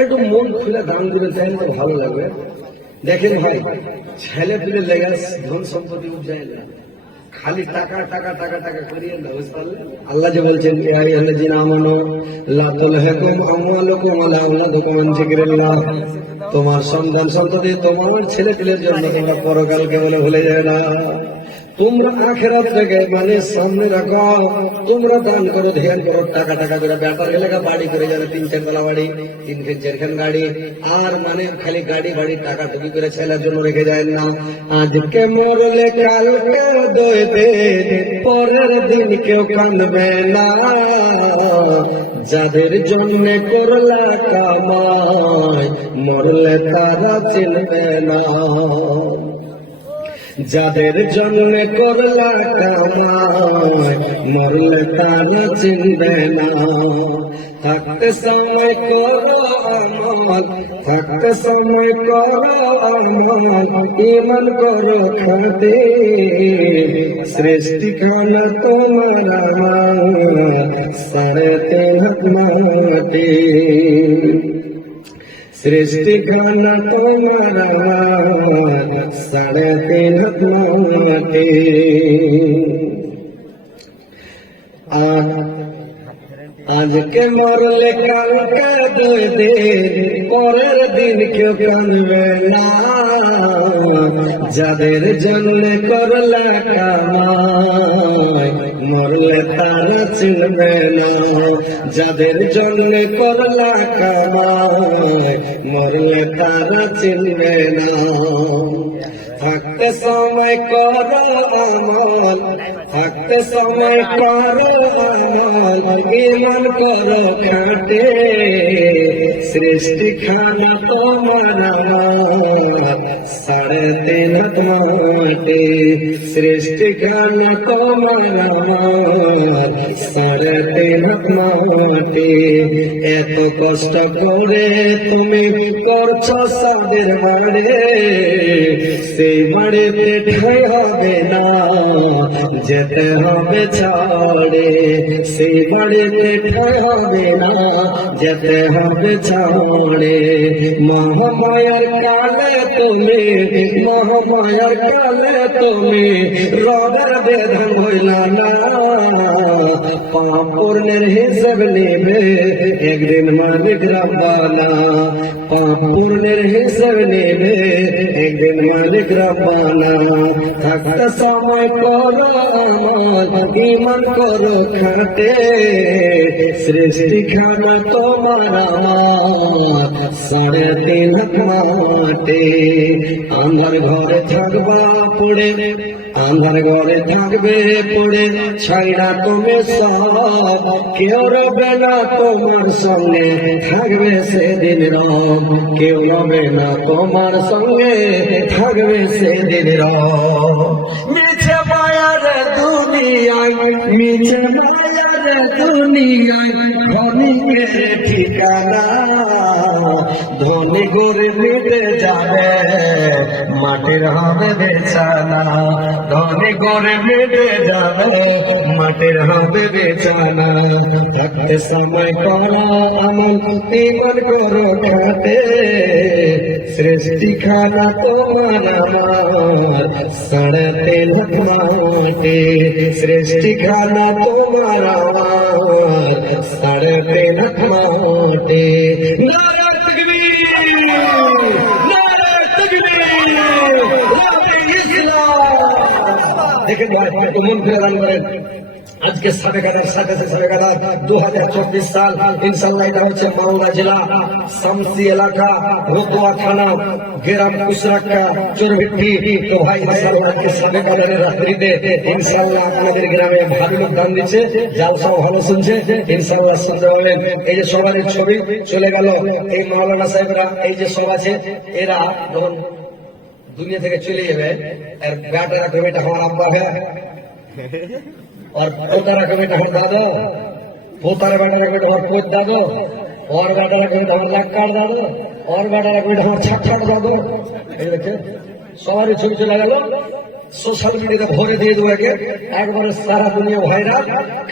একটু মন খুলে দান করে চাইলে তো ভালো লাগবে দেখেন ভাই ছেলে পেলে লেগে ধন সম্পত্তি উপজায় না খালি টাকা টাকা টাকা টাকা করিয়ে না বুঝতে পারলেন আল্লাহ যে বলছেন তোমার সন্তান সন্ততি তোমার ছেলে পেলের জন্য তোমরা পরকালকে বলে ভুলে যায় না তোমরা আখেরাত থেকে মানে সামনে রাখো তোমরা দান করো ধ্যান করো টাকা টাকা করে ব্যাপার এলাকা বাড়ি করে যাবে 3-4 তলা বাড়ি 3-4 গাড়ি আর মানে খালি গাড়ি বাড়ি টাকা টুকি করে ছেলের জন্য রেখে যায় না আজকে মরলে কালকে দইবে পরের দিন কেউ কাঁদবে না যাদের জন্য করলা কামাই মরলে তারা চিনবে না যাদের জন্য করলা কামাই মরলে তারা চিনবে না থাকতে সময় করো আমল থাকতে সময় করো আমল ঈমান করো খাতে সৃষ্টি খানা তোমার আমার 3.5 হাত মাটি সৃষ্টি খানা তোমার আমার 3.5 হাত মাটি আজকে মরলে কালকে 2 দিন, পরের দিন কেউ কাঁদবে না। যাদের জন্য করলে কামাই, মরলে তারা চিনবে না। যাদের জন্য করলে কামাই, মরলে তারা চিনবে না। থাকতে সময় করো আমল, থাকতে সময় করো আমল, ঈমান করো খাটে। সৃষ্টি খানা তোমার আমার, 3.5 হাত মাটি। সৃষ্টি খানা তোমার আমার, 3.5 হাত মাটি। এত কষ্ট করে তুমি করছো সাদের বাড়ে, সেই বাড়িতে ঠাঁই হবে না, যেতে হবে ছাড়ে। সেই বাড়িতে ঠাঁই হবে না, যেতে হবে ছাড়ে। মহামায়ার কালে তুমি, মহামায়ার কালে তুমি রবের বেদন হইলা না। পাপ পূর্ণের হিসাব নেবে একদিন মালিক রব্বানা। পাপ পূর্ণের হিসাব নেবে একদিন মালিক রব্বানা। থাকতে সময় করো আমল, ঈমান করো খাটে। সৃষ্টি খানা তোমার আমার, 3.5 হাত মাটি। আন্ধার ঘরে থাকবা পড়ে, আন্ধার ঘরে থাকবে পড়ে, ছাইরা তুমি সব। কেউ রবে না তোমার সঙ্গে, থাকবে সেদিন রব। কেউ রবে না তোমার সঙ্গে, থাকবে সেদিন রব। মিছে মায়ার দুনিয়ায়, মিছে মায়ার দুনিয়ায় ধনীকে ঠিকানা। ধনী করে মিটে যাবে, মাটির হবে বেচানা। ধনী করে মিটে যাবে, মাটির হবে বেচানা। থাকতে সময় করো আমল, ঈমান করো খাটে। সৃষ্টি খানা তোমার আমার, 3.5 হাত মাটি। সৃষ্টি খানা তোমার আমার, 3.5 হাত মাটি। নারে তাকবীর, নারে তাকবীর, নারে ইসলাম। দেখেন ভাই, মন ফিরে দান করেন। আজকে সাবেকাদার সাথে 2024 সাল, ইনশাল্লাহ। এটা হচ্ছে মালদা জেলা শামসি এলাকা, রতুয়া থানা, গ্রাম কুসরাক্কা, চোরভিট্টি। তো ভাই ইনশাল্লাহ আজকে সাবেকাদারের রাত্রিতে ইনশাল্লাহ আপনাদের গ্রামে ভালো লোক দান দিচ্ছে, জালসাও ভালো শুনছে। ইনশাল্লাহ শুনতে পাবেন। এই যে সবার ছবি চলে গেল, এই মাওলানা সাহেবরা, এই যে সব আছে, এরা যখন দুনিয়া থেকে চলে যাবে, আর বেটারা কবে এটা আমার আব্বা है और पोतारा कभी तो हम दादो, पोतारा बेटा कभी तो हम पोत दादो, और बेटा कभी तो हम लक्कार दादो, और बेटा कभी तो हम छक्छक दादो। এই দেখে সবারই ছবি চলে গেল, সোশ্যাল মিডিয়াতে ভরে দিয়ে দেবো। একবারে সারা দুনিয়া ভাইরা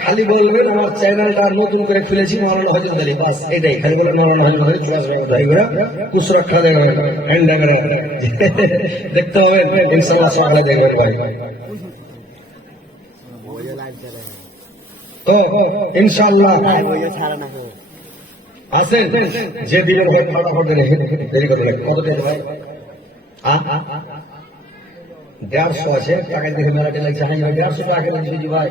খালি বলবেন আমার চ্যানেলটা নতুন করে খুলেছি মাওলানা হযরত আলী, বাস এটাই খালি বলে মাওলানা হযরত আলী চলে আসবে। ভাইরা কুসরাক্ষা দেবে, হ্যান্ডা করে দেখতে হবে ইনশাআল্লাহ, সকালে দেখবেন ভাই। তো ইনশাআল্লাহ আসেন, যে দিনের ভাই ফটাফট দেরি করে লাগে। কত দেরি ভাই? 150 আছে টাকা দেখে মেলাটি লাগছে। হাজি ভাই 150 টাকা লাগছে। জি ভাই,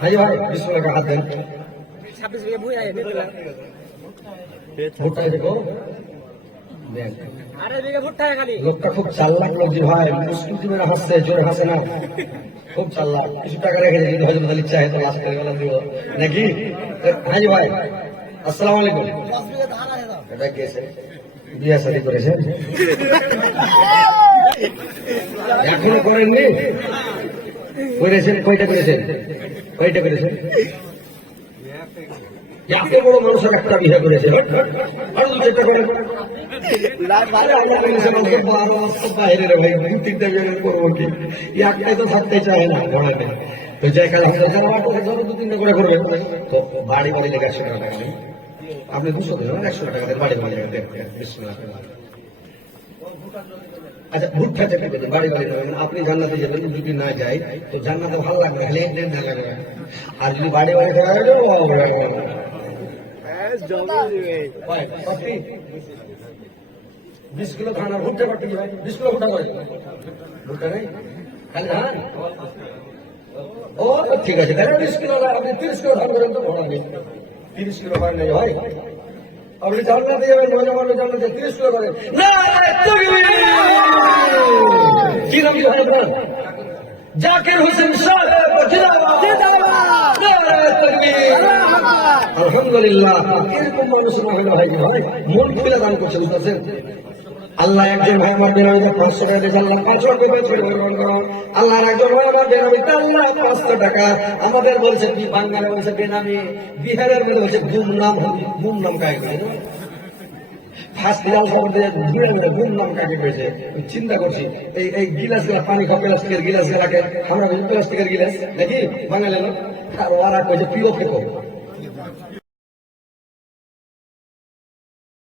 হাজি ভাই বিসমিল্লাহ का हाथ दें। 26 रुपए भूया है भुट्टा देखो, अरे देखो भुट्टा है खाली। লোকটা খুব চালাক লোক জি ভাই, মুস্কুতি মেরে হাসছে, জোরে হাসে না, খুব চালাক। কিছু টাকা রেখে যদি হযরত আলী চাহে তো লাস্ট করে দিব নাকি? হাজি ভাই আসসালামু আলাইকুম। 10 বিঘা ধান আছে দাও। এটা কেসে বিয়া শাদী করেছে? এখনো করেননি? করেছেন? কয়টা করেছেন? কয়টা করেছেন? এত বড় মানুষের একটা বিয়ে করেছে, আরো 2-4টা করেন। বাইরে রে ভাই, 2-3টা বিয়ে করবো কি? একটাই তো থাকতে চায় না ঘোড়াতে। তো যে কালে 2-3টা করে করবেন, তো বাড়ি বাড়ি লেগে 100 টাকা আপনি 200 দেবেন, 100 টাকা বাড়ি বাড়ি লেগে। আচ্ছা ভুট্টা চেপে দেবে বাড়ি বাড়ি যাবে মানে আপনি জান্নাতে যাবেন যদি না যাই তো জান্নাতে ভালো লাগবে খালি একদিন না লাগবে আর যদি বাড়ি বাড়ি খাওয়া যাবে 20 কিলো ধান আর ভুট্টা করতে কি ভাই 20 কিলো ভুট্টা করে ভুট্টা নেই খালি ধান ও ঠিক আছে তাহলে 20 কিলো আপনি 30 কিলো ধান করেন তো ভালো নেই 30 কিলো হয় নাই ভাই আপনি জান্নাতে যাবেন মজা করবে জান্নাতে 30 কিলো করেন কি নাম কি ভাই আপনার জাকির হোসেন সাহেব আলহামদুলিল্লাহ এরকম মানুষ না হলে ভাই ভাই মন খুলে দান করছেন বুঝতেছেন আল্লাহ একজন ভাই আমার বেনামিতে 500 টাকা দিয়েছে আল্লাহ 5 লক্ষ পেয়েছে আল্লাহ একজন ভাই আমার বেনামিতে আল্লাহ 500 টাকা আমাদের বলছে কি বাংলায় বলছে বেনামি বিহারের মধ্যে বলছে গুম নাম কাকে করে ফার্স্ট লাল খবর দিয়ে ঘুরে ঘুরে গুম নাম কাকে পেয়েছে চিন্তা করছি এই গিলাস গুলা পানি খাওয়া প্লাস্টিকের গিলাস গুলাকে আমরা প্লাস্টিকের গিলাস নাকি বাঙালি লোক আর ওরা কইছে পিও খেকো